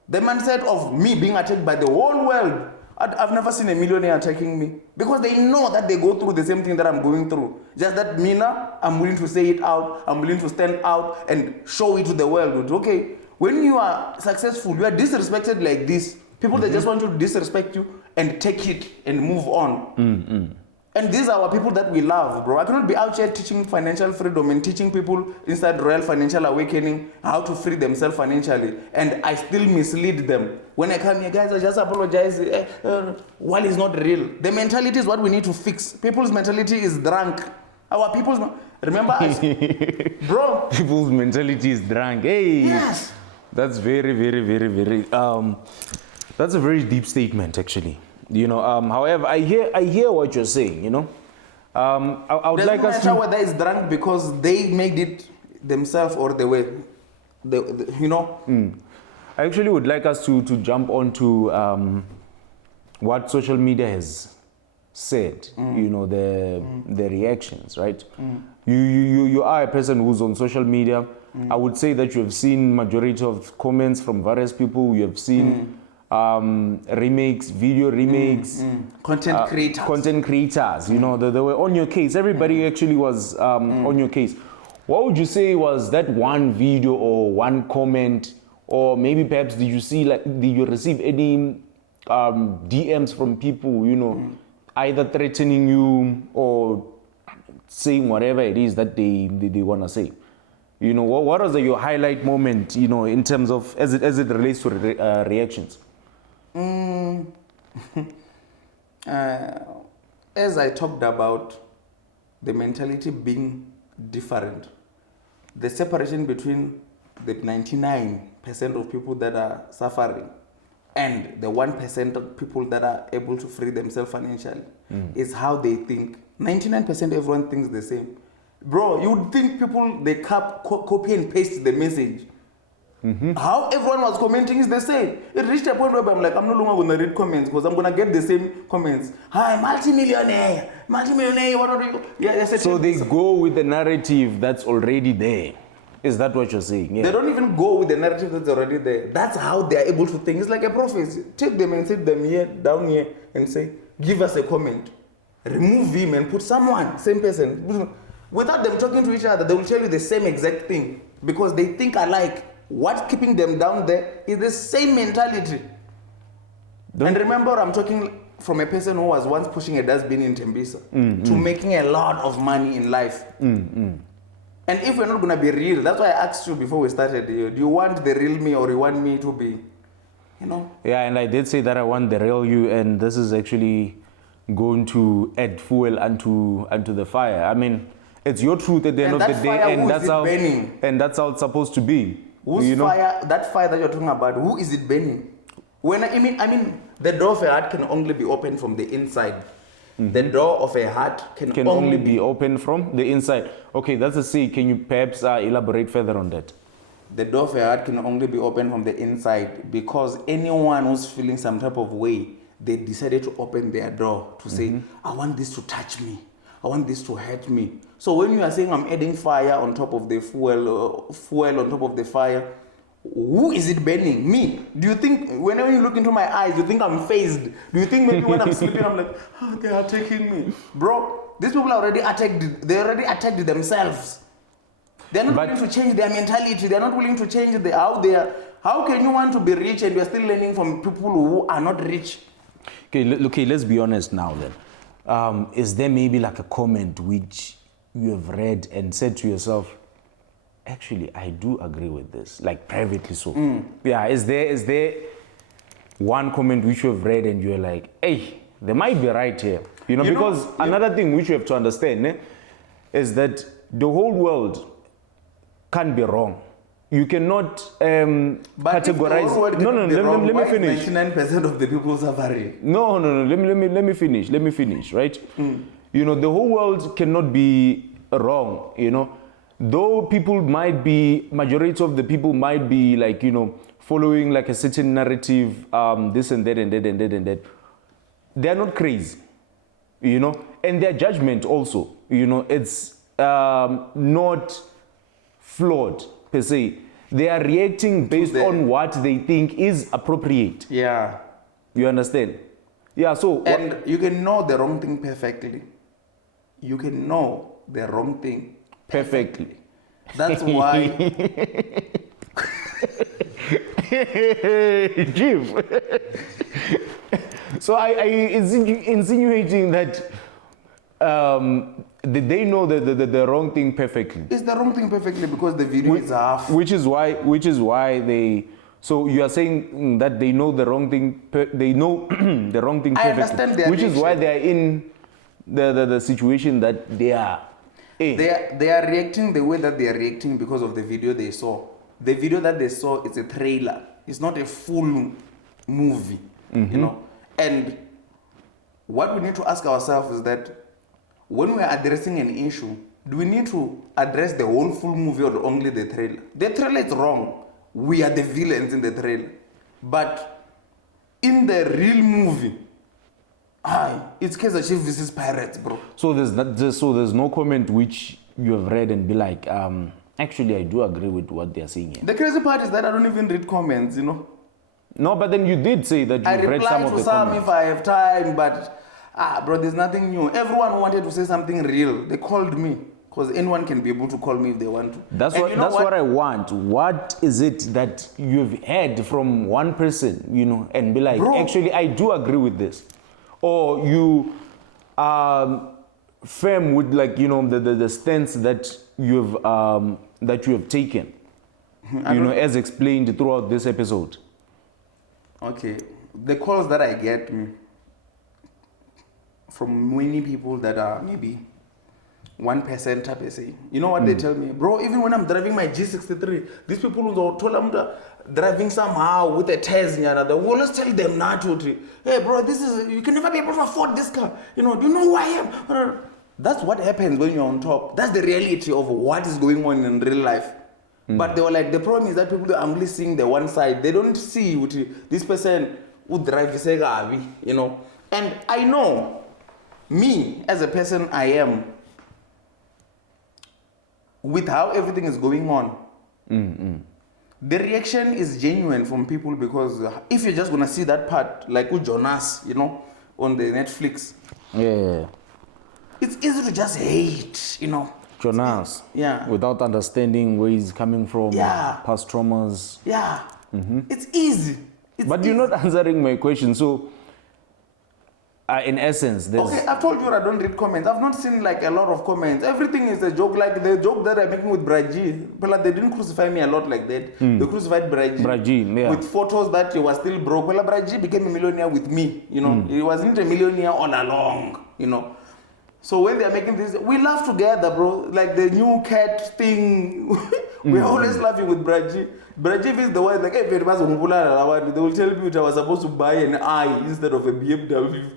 The mindset of me being attacked by the whole world. I've never seen a millionaire attacking me because they know that they go through the same thing that I'm going through. Just that me now, I'm willing to say it out. I'm willing to stand out and show it to the world. Okay, when you are successful, you are disrespected like this. People they just want to disrespect you and take it and move on. And these are our people that we love, bro. I cannot be out here teaching financial freedom and teaching people inside Royal Financial Awakening how to free themselves financially. And I still mislead them. When I come here, guys, I just apologize. While it's not real. The mentality is what we need to fix. People's mentality is drunk. Our people's... Remember us? Bro. People's mentality is drunk. Hey. Yes. That's very, very, very, very... that's a very deep statement, actually. However, I hear what you're saying, I would like us to... no matter whether it's drunk because they made it themselves or the way, I actually would like us to jump on to what social media has said, the reactions, right? You are a person who's on social media. I would say that you have seen majority of comments from various people. You have seen... remakes, video remakes, content creators. They were on your case. Everybody actually was on your case. What would you say was that one video or one comment, or maybe perhaps did you receive any DMs from people, either threatening you or saying whatever it is that they want to say? What was your highlight moment, in terms of as it relates to reactions? As I talked about the mentality being different, the separation between the 99% of people that are suffering and the 1% of people that are able to free themselves financially is how they think. 99% everyone thinks the same. Bro, you would think people, they copy and paste the message. How everyone was commenting is the same. It reached a point where I'm like, I'm no longer going to read comments because I'm going to get the same comments. Hi, multi-millionaire, what are you? Yeah, so they go with the narrative that's already there. Is that what you're saying? Yeah. They don't even go with the narrative that's already there. That's how they're able to think. It's like a prophecy. Take them and sit them here, down here, and say, give us a comment. Remove him and put someone, same person. Without them talking to each other, they will tell you the same exact thing because they think alike. What's keeping them down there is the same mentality. And remember, I'm talking from a person who was once pushing a dustbin in Tembisa to making a lot of money in life. And if we're not going to be real, that's why I asked you before we started, do you want the real me or you want me to be, Yeah, and I did say that I want the real you, and this is actually going to add fuel unto the fire. I mean, it's your truth at the end of the day, and that's how it's supposed to be. Fire, that fire that you're talking about, who is it burning? I mean, the door of a heart can only be opened from the inside. The door of a heart can only be opened from the inside. Okay, that's a C. Can you perhaps elaborate further on that? The door of a heart can only be opened from the inside because anyone who's feeling some type of way, they decided to open their door to say, I want this to touch me. I want this to hurt me. So when you are saying I'm adding fire on top of the fuel on top of the fire, who is it burning? Me? Do you think, whenever you look into my eyes, you think I'm phased? Do you think maybe when I'm sleeping, I'm like, oh, they are attacking me? Bro, these people are already attacked. They already attacked themselves. They're not willing to change their mentality. They're not willing to change how they are. How can you want to be rich and you're still learning from people who are not rich? Okay, let's be honest now then. is there maybe like a comment which you have read and said to yourself, actually, I do agree with this, like privately so? Yeah, is there one comment which you have read and you're like, hey, they might be right here? Because another thing which you have to understand is that the whole world can't be wrong. You cannot categorize. No, let me finish. 99% of the people suffering. No. Let me finish. Right? The whole world cannot be wrong. Though majority of the people might be like following like a certain narrative, this and that and that and that and that. They are not crazy, and their judgment also, it's not flawed per se. They are reacting based on what they think is appropriate. Yeah. You understand? Yeah, so... And you can know the wrong thing perfectly. You can know the wrong thing perfectly. That's why... Jim. So I insinuating that they know the wrong thing perfectly. It's the wrong thing perfectly because the video is half. Which is why they. So you are saying that they know the wrong thing. They know the wrong thing perfectly. I understand their which reaction. is why they are in the situation that they are. They are reacting the way that they are reacting because of the video they saw. The video that they saw is a trailer. It's not a full movie, And what we need to ask ourselves is that when we are addressing an issue, do we need to address the whole full movie or only the trailer? The trailer is wrong. We are the villains in the trailer. But in the real movie, it's Kaizer Chiefs versus Pirates, bro. So there's no comment which you have read and be like, actually, I do agree with what they're saying here. The crazy part is that I don't even read comments, No, but then you did say that you've read some of the comments. I reply to some if I have time, but bro, there's nothing new. Everyone wanted to say something real. They called me because anyone can be able to call me if they want to. That's what I want. What is it that you've heard from one person, and be like, bro, actually, I do agree with this, or you firm with like the stance that you have taken, as explained throughout this episode. Okay, the calls that I get from many people that are maybe 1% per se. You know what they tell me? Bro, even when I'm driving my G63, these people who are told I'm driving somehow with a test, they will always tell them naturally, hey bro, you can never be able to afford this car. Do you know who I am? That's what happens when you're on top. That's the reality of what is going on in real life. But they were like, the problem is that people are only seeing the one side. They don't see this person who drives, And I know, me as a person I am, with how everything is going on, the reaction is genuine from people because if you're just going to see that part, like with Jonas, on the Netflix. Yeah. It's easy to just hate, Jonas. Yeah. Without understanding where he's coming from, past traumas. Yeah. It's easy. But you're not answering my question. So, in essence, there's... Okay, I've told you I don't read comments. I've not seen like a lot of comments. Everything is a joke. Like the joke that I'm making with Braji. Well, they didn't crucify me a lot like that. They crucified Braji. With photos that he was still broke. Well, Braji became a millionaire with me. He wasn't a millionaire all along. So when they're making this, we laugh together, bro. Like the new cat thing. We're always laughing with Braji. Braji is the one like, hey, they will tell you that I was supposed to buy an eye instead of a BMW.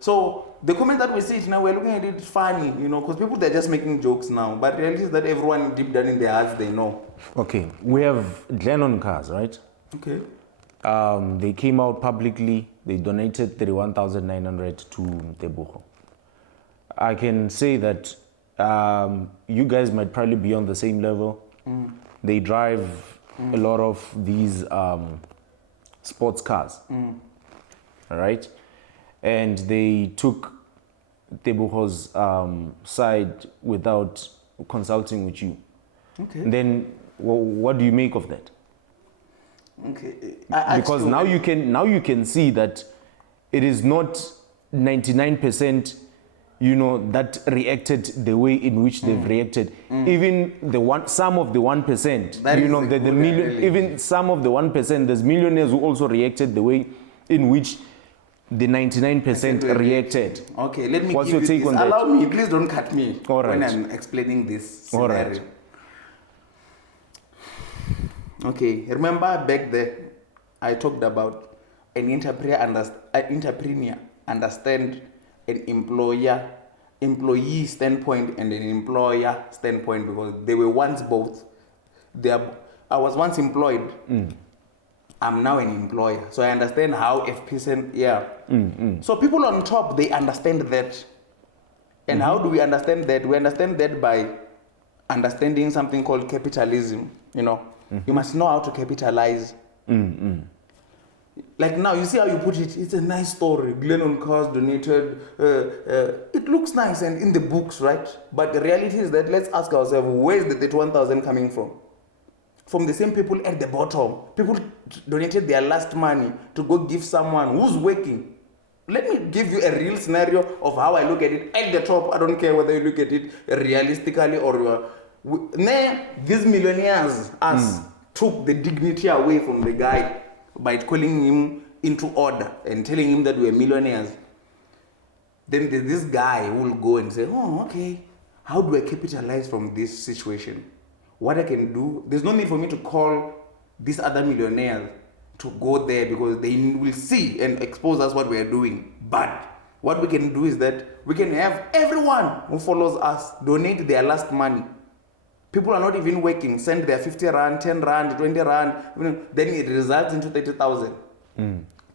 So the comment that we see now, we're looking at it funny, because people, they're just making jokes now. But the reality is that everyone deep down in their hearts, they know. Okay, we have Glennon cars, right? Okay. They came out publicly. They donated 31,900 to Tebogo. I can say that you guys might probably be on the same level. They drive a lot of these sports cars, all right? And they took Tebogo's side without consulting with you. Okay. Then, what do you make of that? Okay. Because now you can see that it is not 99%, that reacted the way in which they've reacted. Even some of the 1%, the million, even some of the 1%, there's millionaires who also reacted the way in which the 99% reacted. Okay, let me What's give your take you on this. that? Allow me, please don't cut me All right. when I'm explaining this scenario. All right. Okay, remember back there, I talked about an entrepreneur understand an employee standpoint and an employer standpoint, because they were once both. I was once employed. I'm now an employer. So I understand how a person, So people on top, they understand that. And how do we understand that? We understand that by understanding something called capitalism, You must know how to capitalize. Like now, you see how you put it, it's a nice story. Glenn on Cars donated. It looks nice and in the books, right? But the reality is that let's ask ourselves, where is the 31,000 coming from? From the same people at the bottom. People donated their last money to go give someone who's working. Let me give you a real scenario of how I look at it. At the top, I don't care whether you look at it realistically or... these millionaires took the dignity away from the guy by calling him into order and telling him that we're millionaires. Then this guy will go and say, oh, okay, how do I capitalize from this situation? What I can do, there's no need for me to call these other millionaires to go there because they will see and expose us what we are doing. But what we can do is that we can have everyone who follows us donate their last money. People are not even working, send their 50 rand, 10 rand, 20 rand, then it results into 30,000.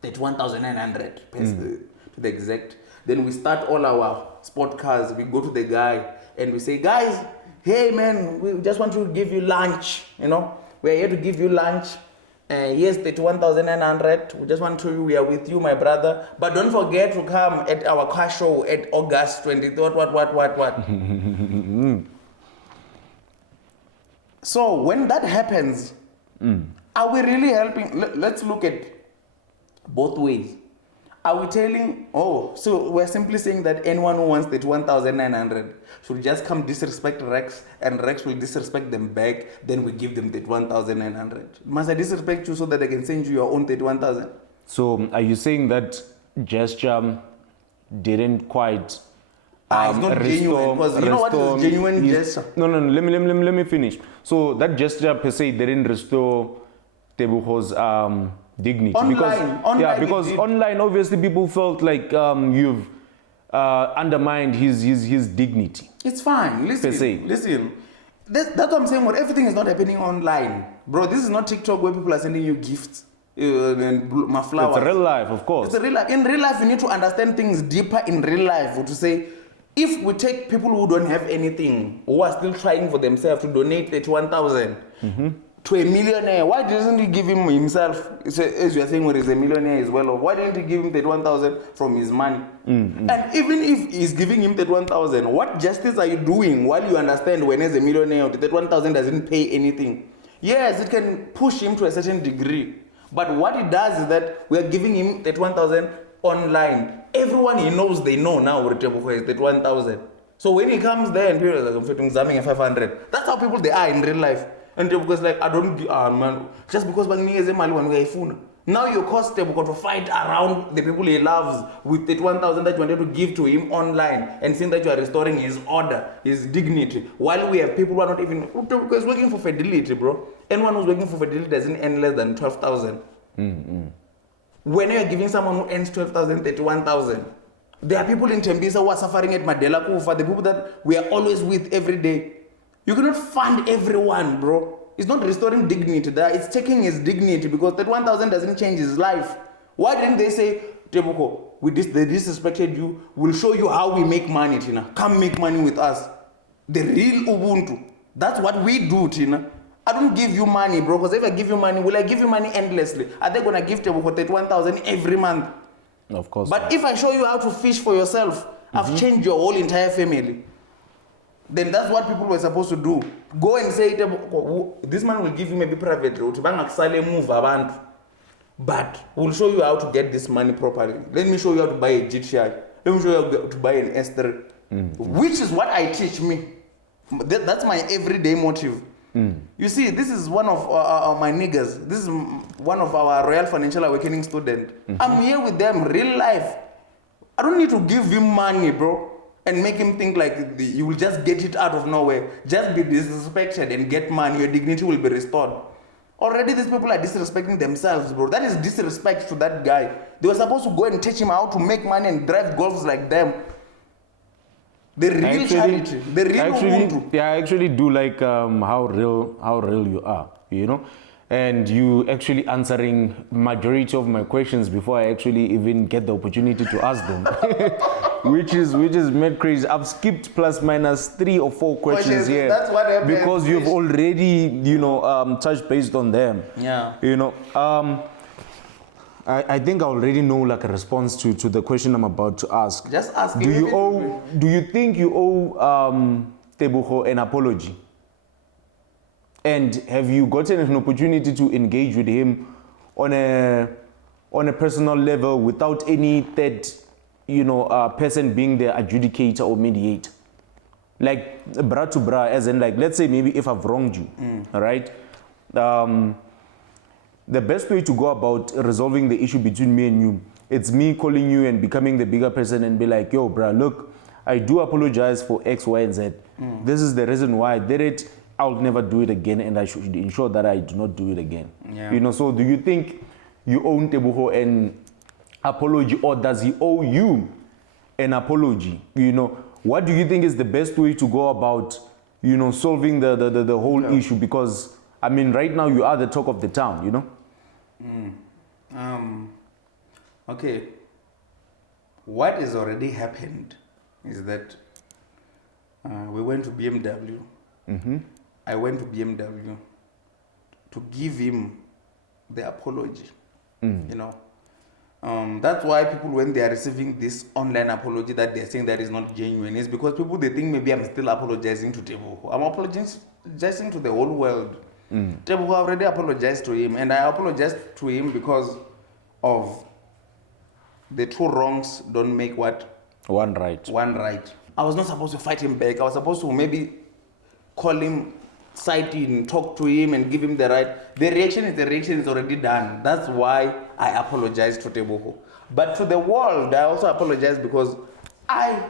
31,900 to the exact. Then we start all our sport cars, we go to the guy and we say, guys, hey man, we just want to give you lunch, we're here to give you lunch. Yes, 31,900, we just want to, we are with you, my brother, but don't forget to come at our car show at August 23rd, what. So when that happens, are we really helping? Let's look at both ways. Are we telling, so we're simply saying that anyone who wants that 1,900 should just come disrespect Rex and Rex will disrespect them back, then we give them that 1,900. Must I disrespect you so that I can send you your own 31,000? So are you saying that gesture didn't quite... it's not genuine, because you know what is genuine gesture? No, let me finish. So that gesture per se didn't restore Tebogo's dignity. Because online, obviously, people felt like you've undermined his dignity. It's fine. Listen. That's what I'm saying. Everything is not happening online, bro. This is not TikTok where people are sending you gifts and my flowers. It's real life, of course. It's real life. In real life, you need to understand things deeper in real life. Or to say, if we take people who don't have anything, who are still trying for themselves to donate 31,000 to a millionaire, why doesn't he give him himself? As you are saying, when he's a millionaire as well, why didn't he give him 31,000 from his money? And even if he's giving him 31,000, what justice are you doing while you understand when he's a millionaire, the 31,000 doesn't pay anything? Yes, it can push him to a certain degree, but what it does is that we are giving him 31,000 online. Everyone he knows, they know now what Tebogo is, that 1,000. So when he comes there and people are like, I'm examining 500. That's how people they are in real life. And Tebogo is like, I don't give, man, just because now you cost Tebogo to fight around the people he loves with that 1,000 that you wanted to give to him online and seeing that you are restoring his order, his dignity. While we have people who are not even, Tebogo is working for fidelity, bro. Anyone who's working for fidelity doesn't earn less than 12,000. When you are giving someone who earns 12,000, 31,000, there are people in Tembisa who are suffering at Madela Kufa, the people that we are always with every day. You cannot fund everyone, bro. It's not restoring dignity there. It's taking his dignity because that 1,000 doesn't change his life. Why didn't they say, Tebogo, they disrespected you. We'll show you how we make money, Tina. Come make money with us. The real Ubuntu. That's what we do, Tina. I don't give you money, bro, because if I give you money, will I give you money endlessly? Are they going to give Tebogo 31,000 every month? Of course. But if I show you how to fish for yourself, I've changed your whole entire family. Then that's what people were supposed to do. Go and say, this man will give you maybe private route, but we'll show you how to get this money properly. Let me show you how to buy a GTI. Let me show you how to buy an S3, which is what I teach me. That's my everyday motive. You see, this is one of my niggas. This is one of our Royal Financial Awakening students. I'm here with them, real life. I don't need to give him money, bro, and make him think like you will just get it out of nowhere. Just be disrespected and get money. Your dignity will be restored. Already these people are disrespecting themselves, bro. That is disrespect to that guy. They were supposed to go and teach him how to make money and drive golfs like them. The real charity, the real Ubuntu. Yeah, I actually do like how real you are, you know, and you actually answering majority of my questions before I actually even get the opportunity to ask them, which is mad crazy. I've skipped plus minus 3 or 4 questions here. That's what happened. Because you've already, touched based on them. Yeah. You know, I think I already know like a response to the question I'm about to ask. Just ask. Do you think you owe Tebogo an apology? And have you gotten an opportunity to engage with him on a personal level without any third, person being the adjudicator or mediator? Like bra to bra, as in like, let's say maybe if I've wronged you, all right? The best way to go about resolving the issue between me and you, it's me calling you and becoming the bigger person and be like, yo, bruh, look, I do apologize for X, Y, and Z. This is the reason why I did it. I'll never do it again, and I should ensure that I do not do it again. Yeah. So do you think you owe Tebogo an apology, or does he owe you an apology? What do you think is the best way to go about, solving the whole issue? Because I mean, right now you are the talk of the town, Okay. What has already happened is that we went to BMW. I went to BMW to give him the apology. That's why people, when they are receiving this online apology that they're saying that is not genuine, is because people, they think maybe I'm still apologizing to Tebogo. I'm apologizing to the whole world. Tebogo already apologized to him, and I apologized to him because of the 2 wrongs don't make what? One right. One right. I was not supposed to fight him back. I was supposed to maybe call him, cite him, talk to him, and give him the right. The reaction is already done. That's why I apologized to Tebogo. But to the world, I also apologize because I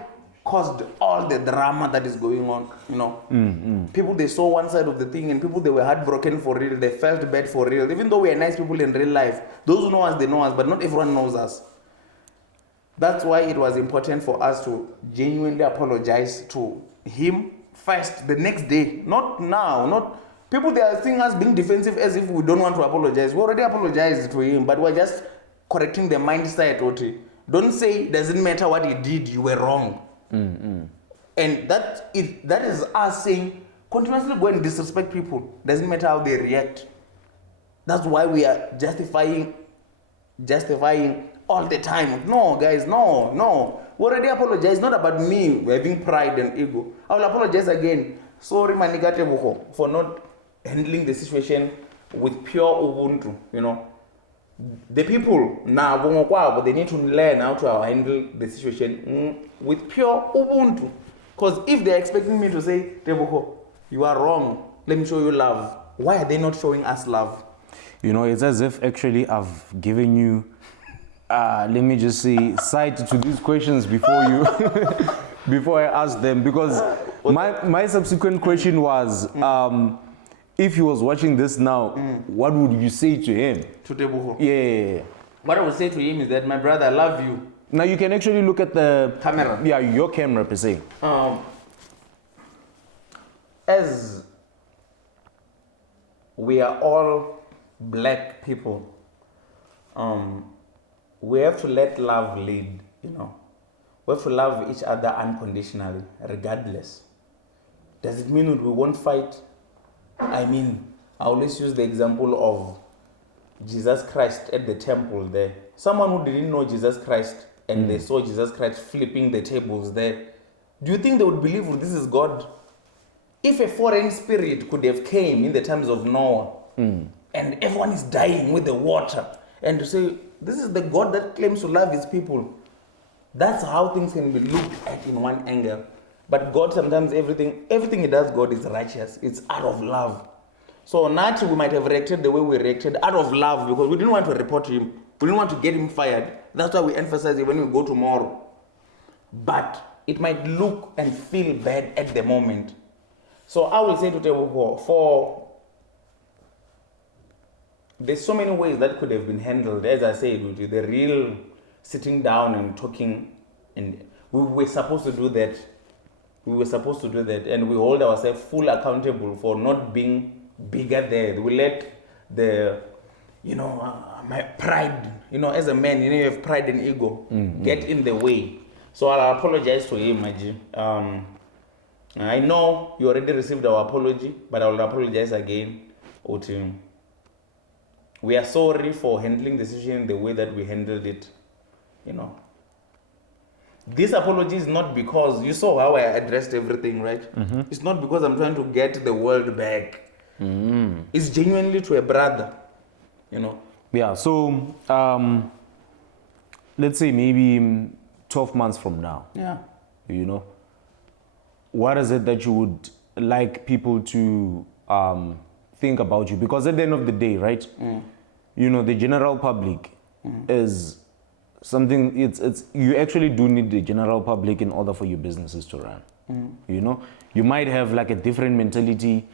caused all the drama that is going on. People, they saw one side of the thing, and people, they were heartbroken for real. They felt bad for real. Even though we are nice people in real life, those who know us, they know us, but not everyone knows us. That's why it was important for us to genuinely apologize to him first, the next day. Not now. Not people, they are seeing us being defensive as if we don't want to apologize. We already apologized to him, but we're just correcting the mindset. Don't say it doesn't matter what he did, you were wrong. And that is us saying, continuously go and disrespect people. Doesn't matter how they react. That's why we are justifying all the time. No, guys, no. We already apologize. Not about me having pride and ego. I will apologize again. Sorry, Manika Tebogo, for not handling the situation with pure Ubuntu. The people now, they need to learn how to handle the situation with pure Ubuntu. Because if they're expecting me to say, Tebogo, you are wrong, let me show you love. Why are they not showing us love? It's as if actually I've given you, let me just say, sight to these questions before before I ask them. Because my subsequent question was, if he was watching this now, what would you say to him? To Tebogo? Yeah. What I would say to him is that, my brother, I love you. Now you can actually look at the camera. Yeah, your camera per se. As we are all black people, we have to let love lead, We have to love each other unconditionally, regardless. Does it mean that we won't fight? I always use the example of Jesus Christ at the temple there. Someone who didn't know Jesus Christ and they saw Jesus Christ flipping the tables there. Do you think they would believe this is God? If a foreign spirit could have came in the times of Noah and everyone is dying with the water and to say, this is the God that claims to love his people. That's how things can be looked at in one angle. But God sometimes everything he does, God is righteous. It's out of love. So naturally we might have reacted the way we reacted out of love because we didn't want to report him. We didn't want to get him fired. That's why we emphasize it when we go tomorrow. But it might look and feel bad at the moment. So I will say to Tebogo, there's so many ways that could have been handled. As I said, with the real sitting down and talking, and we were supposed to do that. And we hold ourselves full accountable for not being bigger there. We let the, my pride, as a man, you have pride and ego get in the way. So I'll apologize to him, Maji. I know you already received our apology, but I will apologize again. We are sorry for handling the situation the way that we handled it. This apology is not because you saw how I addressed everything, right? It's not because I'm trying to get the world back. It's genuinely to a brother, Yeah, so let's say maybe 12 months from now. Yeah. What is it that you would like people to think about you? Because at the end of the day, right? The general public is something, it's you actually do need the general public in order for your businesses to run. You might have like a different mentality,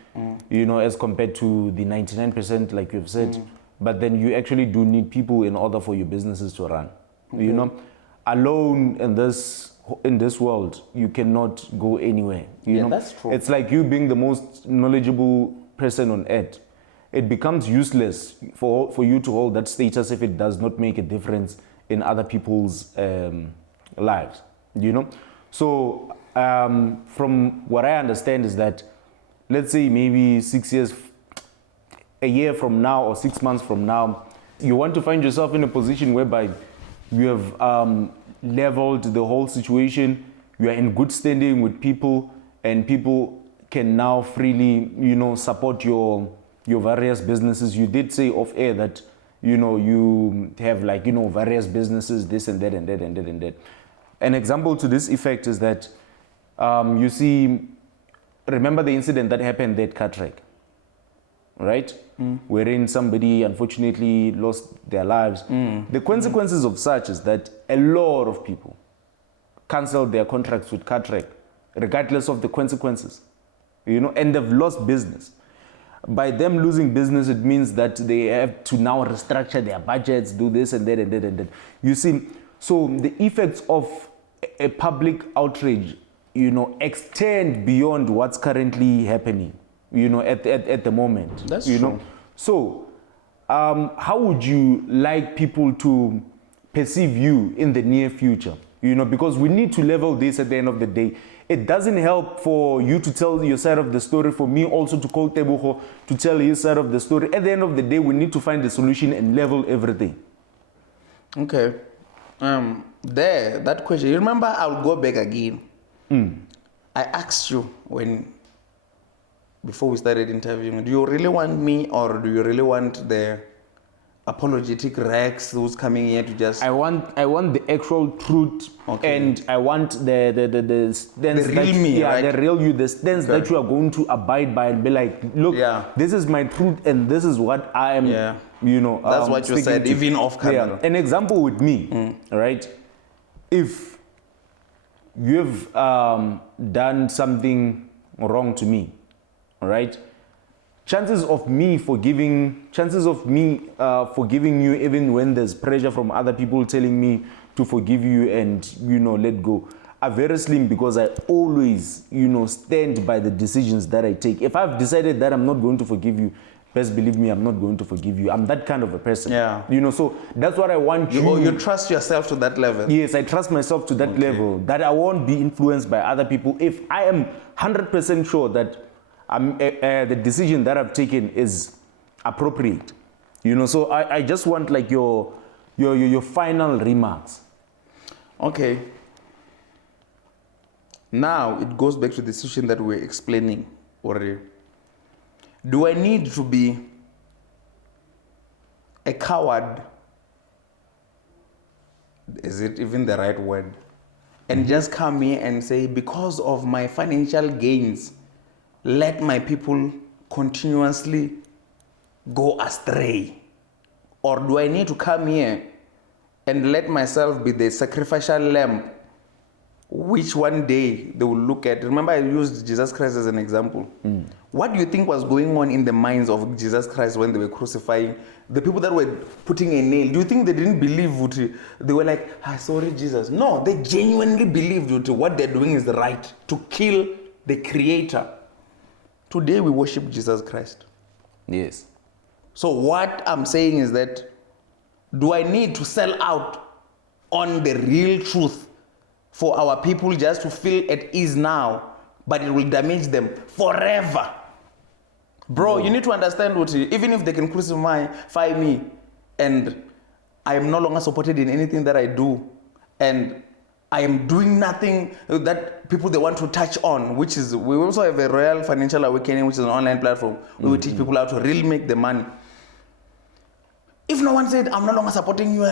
as compared to the 99%, like you've said, but then you actually do need people in order for your businesses to run. Alone in this world, you cannot go anywhere. That's true. It's like you being the most knowledgeable person on earth. It becomes useless for you to hold that status if it does not make a difference in other people's lives. So from what I understand is that, let's say maybe 6 years, a year from now or 6 months from now, you want to find yourself in a position whereby you have leveled the whole situation, you are in good standing with people, and people can now freely, support your various businesses. You did say off air that, you have like, various businesses, this and that and that and that and that. An example to this effect is that, you see, remember the incident that happened at car track, right? Wherein somebody unfortunately lost their lives. The consequences of such is that a lot of people canceled their contracts with car track, regardless of the consequences, and they've lost business. By them losing business, it means that they have to now restructure their budgets, do this and that and that and that. You see, so the effects of a public outrage, extend beyond what's currently happening, at the moment. That's true. So, how would you like people to perceive you in the near future? Because we need to level this at the end of the day. It doesn't help for you to tell your side of the story, for me also to call Tebogo to tell his side of the story. At the end of the day, we need to find a solution and level everything. Okay. That question, you remember, I'll go back again. I asked you before we started interviewing, do you really want me or do you really want the apologetic Rex who's coming here to just... I want the actual truth, and I want the stance, the real me, right? The real you, the stance that you are going to abide by and be like, look, this is my truth and this is what I am, that's what you said, even off camera. An example with me, right? If you've done something wrong to me, right? Chances of me forgiving you even when there's pressure from other people telling me to forgive you and, let go, are very slim because I always, stand by the decisions that I take. If I've decided that I'm not going to forgive you, best believe me, I'm not going to forgive you. I'm that kind of a person. Yeah. So that's what I want you. You trust yourself to that level? Yes, I trust myself to that level, that I won't be influenced by other people. If I am 100% sure that the decision that I've taken is appropriate, so I just want like your final remarks. Okay. Now it goes back to the situation that we're explaining already. Do I need to be a coward is it even the right word? And just come here and say, because of my financial gains, let my people continuously go astray? Or do I need to come here and let myself be the sacrificial lamb, which one day they will look at? Remember, I used Jesus Christ as an example. What do you think was going on in the minds of Jesus Christ when they were crucifying the people that were putting a nail? Do you think they didn't believe it? They were like, sorry, Jesus. No, they genuinely believed it. What they're doing is right, to kill the Creator. Today we worship Jesus Christ. Yes. So what I'm saying is that, do I need to sell out on the real truth for our people just to feel at ease now, but it will damage them forever? Bro, you need to understand what, even if they can crucify me and I am no longer supported in anything that I do, and I am doing nothing that people they want to touch on, which is, we also have a Royal Financial Awakening, which is an online platform where we teach people how to really make the money. If no one said, I'm no longer supporting you,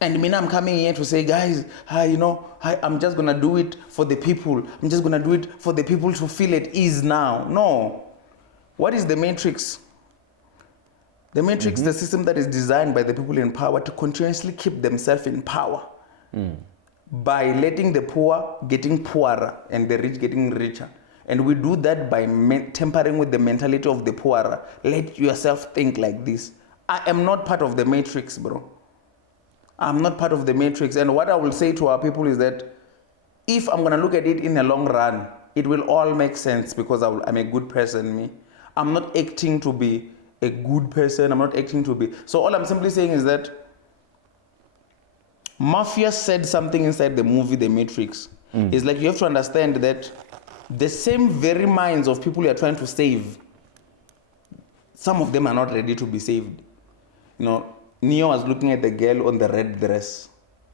and me now I'm coming here to say, guys, I'm just going to do it for the people. I'm just going to do it for the people to feel at ease now. No. What is the matrix? The matrix, the system that is designed by the people in power to continuously keep themselves in power by letting the poor getting poorer and the rich getting richer. And we do that by tampering with the mentality of the poorer. Let yourself think like this. I am not part of the matrix, bro. I'm not part of the matrix. And what I will say to our people is that if I'm going to look at it in the long run, it will all make sense because I'm a good person, me. I'm not acting to be a good person. I'm not acting to be. So all I'm simply saying is that Mafia said something inside the movie, The Matrix. It's like you have to understand that the same very minds of people you are trying to save, some of them are not ready to be saved. Neo was looking at the girl on the red dress.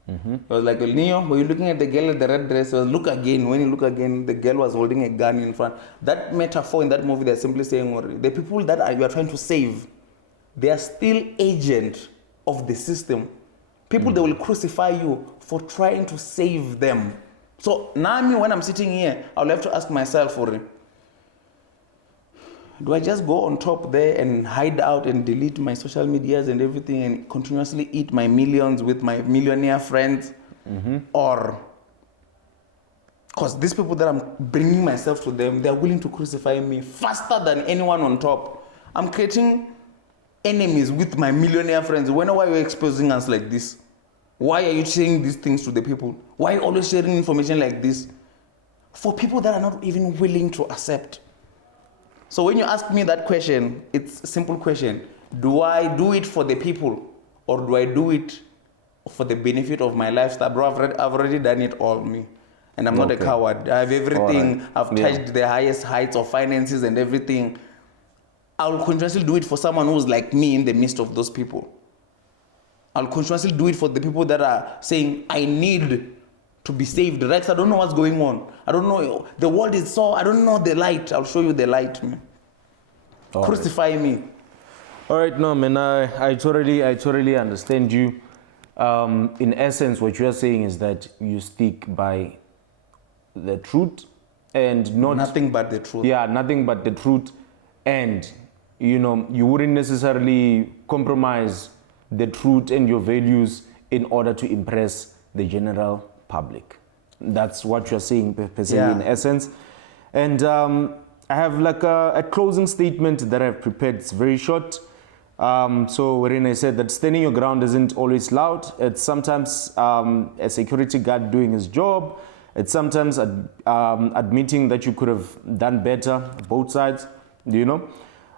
It was like, Neo, were you looking at the girl in the red dress? It was, look again. When you look again, the girl was holding a gun in front. That metaphor in that movie, they're simply saying, the people that you are trying to save, they are still agents of the system. People, they will crucify you for trying to save them. So now when I'm sitting here, I'll have to ask myself, do I just go on top there and hide out and delete my social medias and everything and continuously eat my millions with my millionaire friends? Or, because these people that I'm bringing myself to them, they're willing to crucify me faster than anyone on top. I'm creating enemies with my millionaire friends. Why are you exposing us like this? Why are you saying these things to the people? Why are you always sharing information like this? For people that are not even willing to accept. So when you ask me that question, it's a simple question. Do I do it for the people, or do I do it for the benefit of my lifestyle? Bro, I've already done it all, me. And I'm not a coward. I have everything. Right. I've touched the highest heights of finances and everything. I'll continuously do it for someone who's like me in the midst of those people. I'll continuously do it for the people that are saying, I need to be saved. Rex, I don't know what's going on. I don't know. The world is I don't know the light. I'll show you the light, man. Crucify me. All right, no, man, I totally understand you. In essence, what you are saying is that you stick by the truth and not... Nothing but the truth. Yeah, nothing but the truth. And, you wouldn't necessarily compromise the truth and your values in order to impress the general public. That's what you're saying, per se, in essence. And I have like a closing statement that I've prepared. It's very short. So wherein I said that standing your ground isn't always loud. It's sometimes a security guard doing his job. It's sometimes admitting that you could have done better, both sides,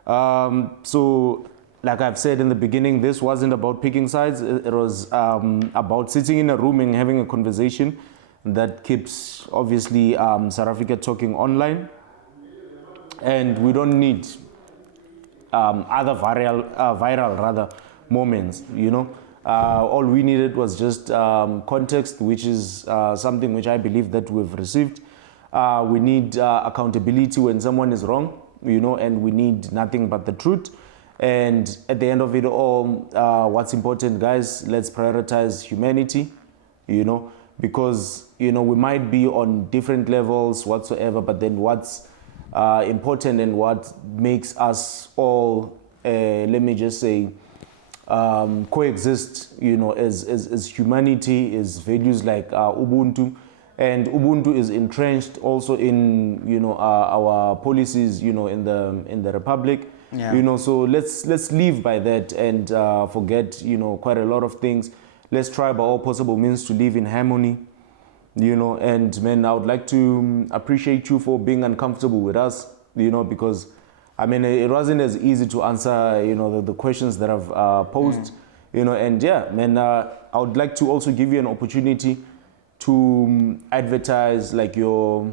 So like I've said in the beginning, this wasn't about picking sides. It was about sitting in a room and having a conversation that keeps, obviously, South Africa talking online. And we don't need other viral moments, All we needed was just context, which is something which I believe that we've received. We need accountability when someone is wrong, and we need nothing but the truth. And at the end of it all, what's important, guys, let's prioritize humanity, because, we might be on different levels whatsoever, but then what's important and what makes us all, let me just say, coexist, as humanity, is values like Ubuntu. And Ubuntu is entrenched also in, our policies, in the Republic. Yeah. So let's live by that and forget, quite a lot of things. Let's try by all possible means to live in harmony, and man, I would like to appreciate you for being uncomfortable with us, because it wasn't as easy to answer, the questions that I've posed, and yeah, man, I would like to also give you an opportunity to advertise like your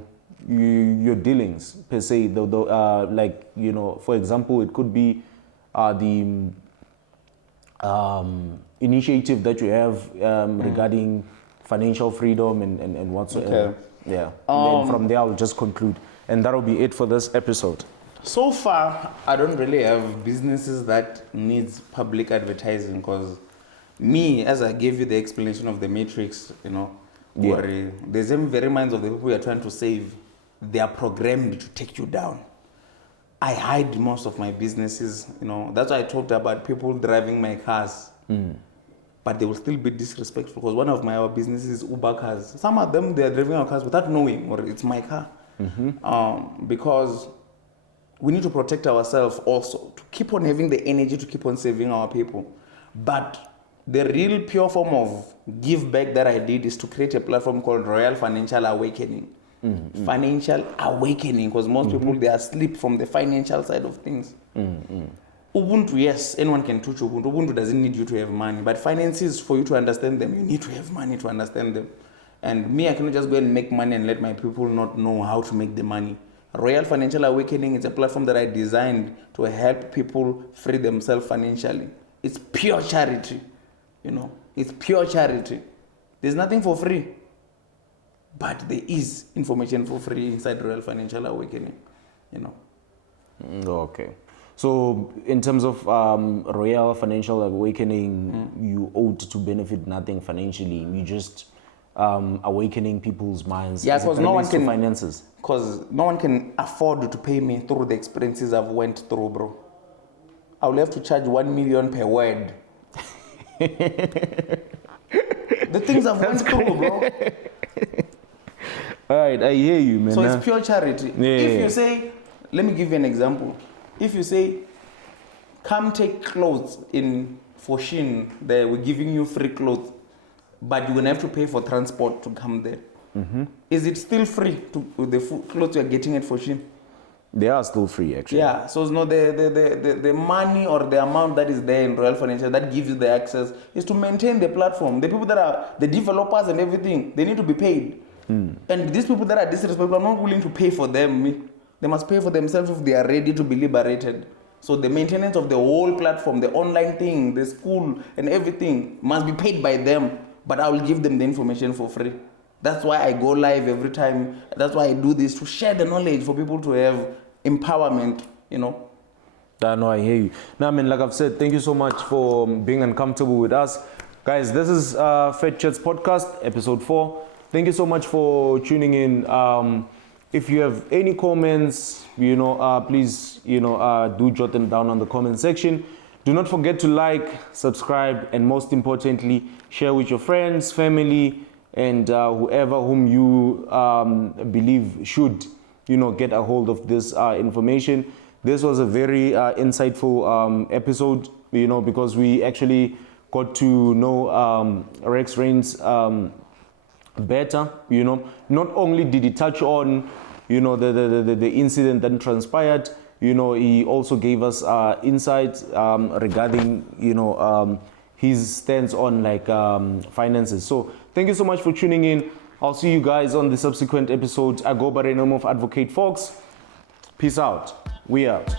dealings per se, for example, it could be the initiative that you have regarding financial freedom and whatsoever. Okay. Yeah. Then from there, I'll just conclude, and that'll be it for this episode. So far, I don't really have businesses that needs public advertising, because me, as I gave you the explanation of the matrix, the same very minds of the people you are trying to save, they are programmed to take you down. I hide most of my businesses, That's why I talked about people driving my cars. But they will still be disrespectful, because one of my businesses is Uber cars. Some of them, they are driving our cars without knowing, or it's my car. Because we need to protect ourselves also, to keep on having the energy to keep on saving our people. But the real pure form of give back that I did is to create a platform called Royal Financial Awakening. Financial awakening, because most people, they are asleep from the financial side of things. Ubuntu, yes, anyone can touch Ubuntu. Ubuntu doesn't need you to have money, but finances, for you to understand them, you need to have money to understand them. And me, I cannot just go and make money and let my people not know how to make the money. Royal Financial Awakening is a platform that I designed to help people free themselves financially. It's pure charity, It's pure charity. There's nothing for free. But there is information for free inside Royal Financial Awakening, Okay. So in terms of Royal Financial Awakening, you ought to benefit nothing financially. You just awakening people's minds. Yeah, because no one can finances. Because no one can afford to pay me through the expenses I've went through, bro. I will have to charge 1 million per word. The things I've went through, bro. All right, I hear you, man. So it's pure charity. Yeah. If you say, let me give you an example. If you say, come take clothes in Foshin, we're giving you free clothes, but you're going to have to pay for transport to come there. Is it still free to the clothes you're getting at Foshin? They are still free, actually. Yeah, so it's not the money or the amount that is there in Royal Financial that gives you the access is to maintain the platform. The people that are the developers and everything, they need to be paid. And these people that are disrespectful, I'm not willing to pay for them. They must pay for themselves if they are ready to be liberated. So the maintenance of the whole platform, the online thing, the school and everything must be paid by them. But I will give them the information for free. That's why I go live every time. That's why I do this, to share the knowledge for people to have empowerment, No, I hear you. Now, like I've said, thank you so much for being uncomfortable with us. Guys, this is Phat Chats Podcast, episode 4. Thank you so much for tuning in. If you have any comments, please, do jot them down on the comment section. Do not forget to like, subscribe, and most importantly, share with your friends, family, and whoever whom you believe should, get a hold of this information. This was a very insightful episode, because we actually got to know Rex Reigns better. Not only did he touch on, the incident that transpired, he also gave us insights regarding, his stance on finances. So thank you so much for tuning in. I'll see you guys on the subsequent episodes. I go by the name of Advocate Fox. Peace out. We out.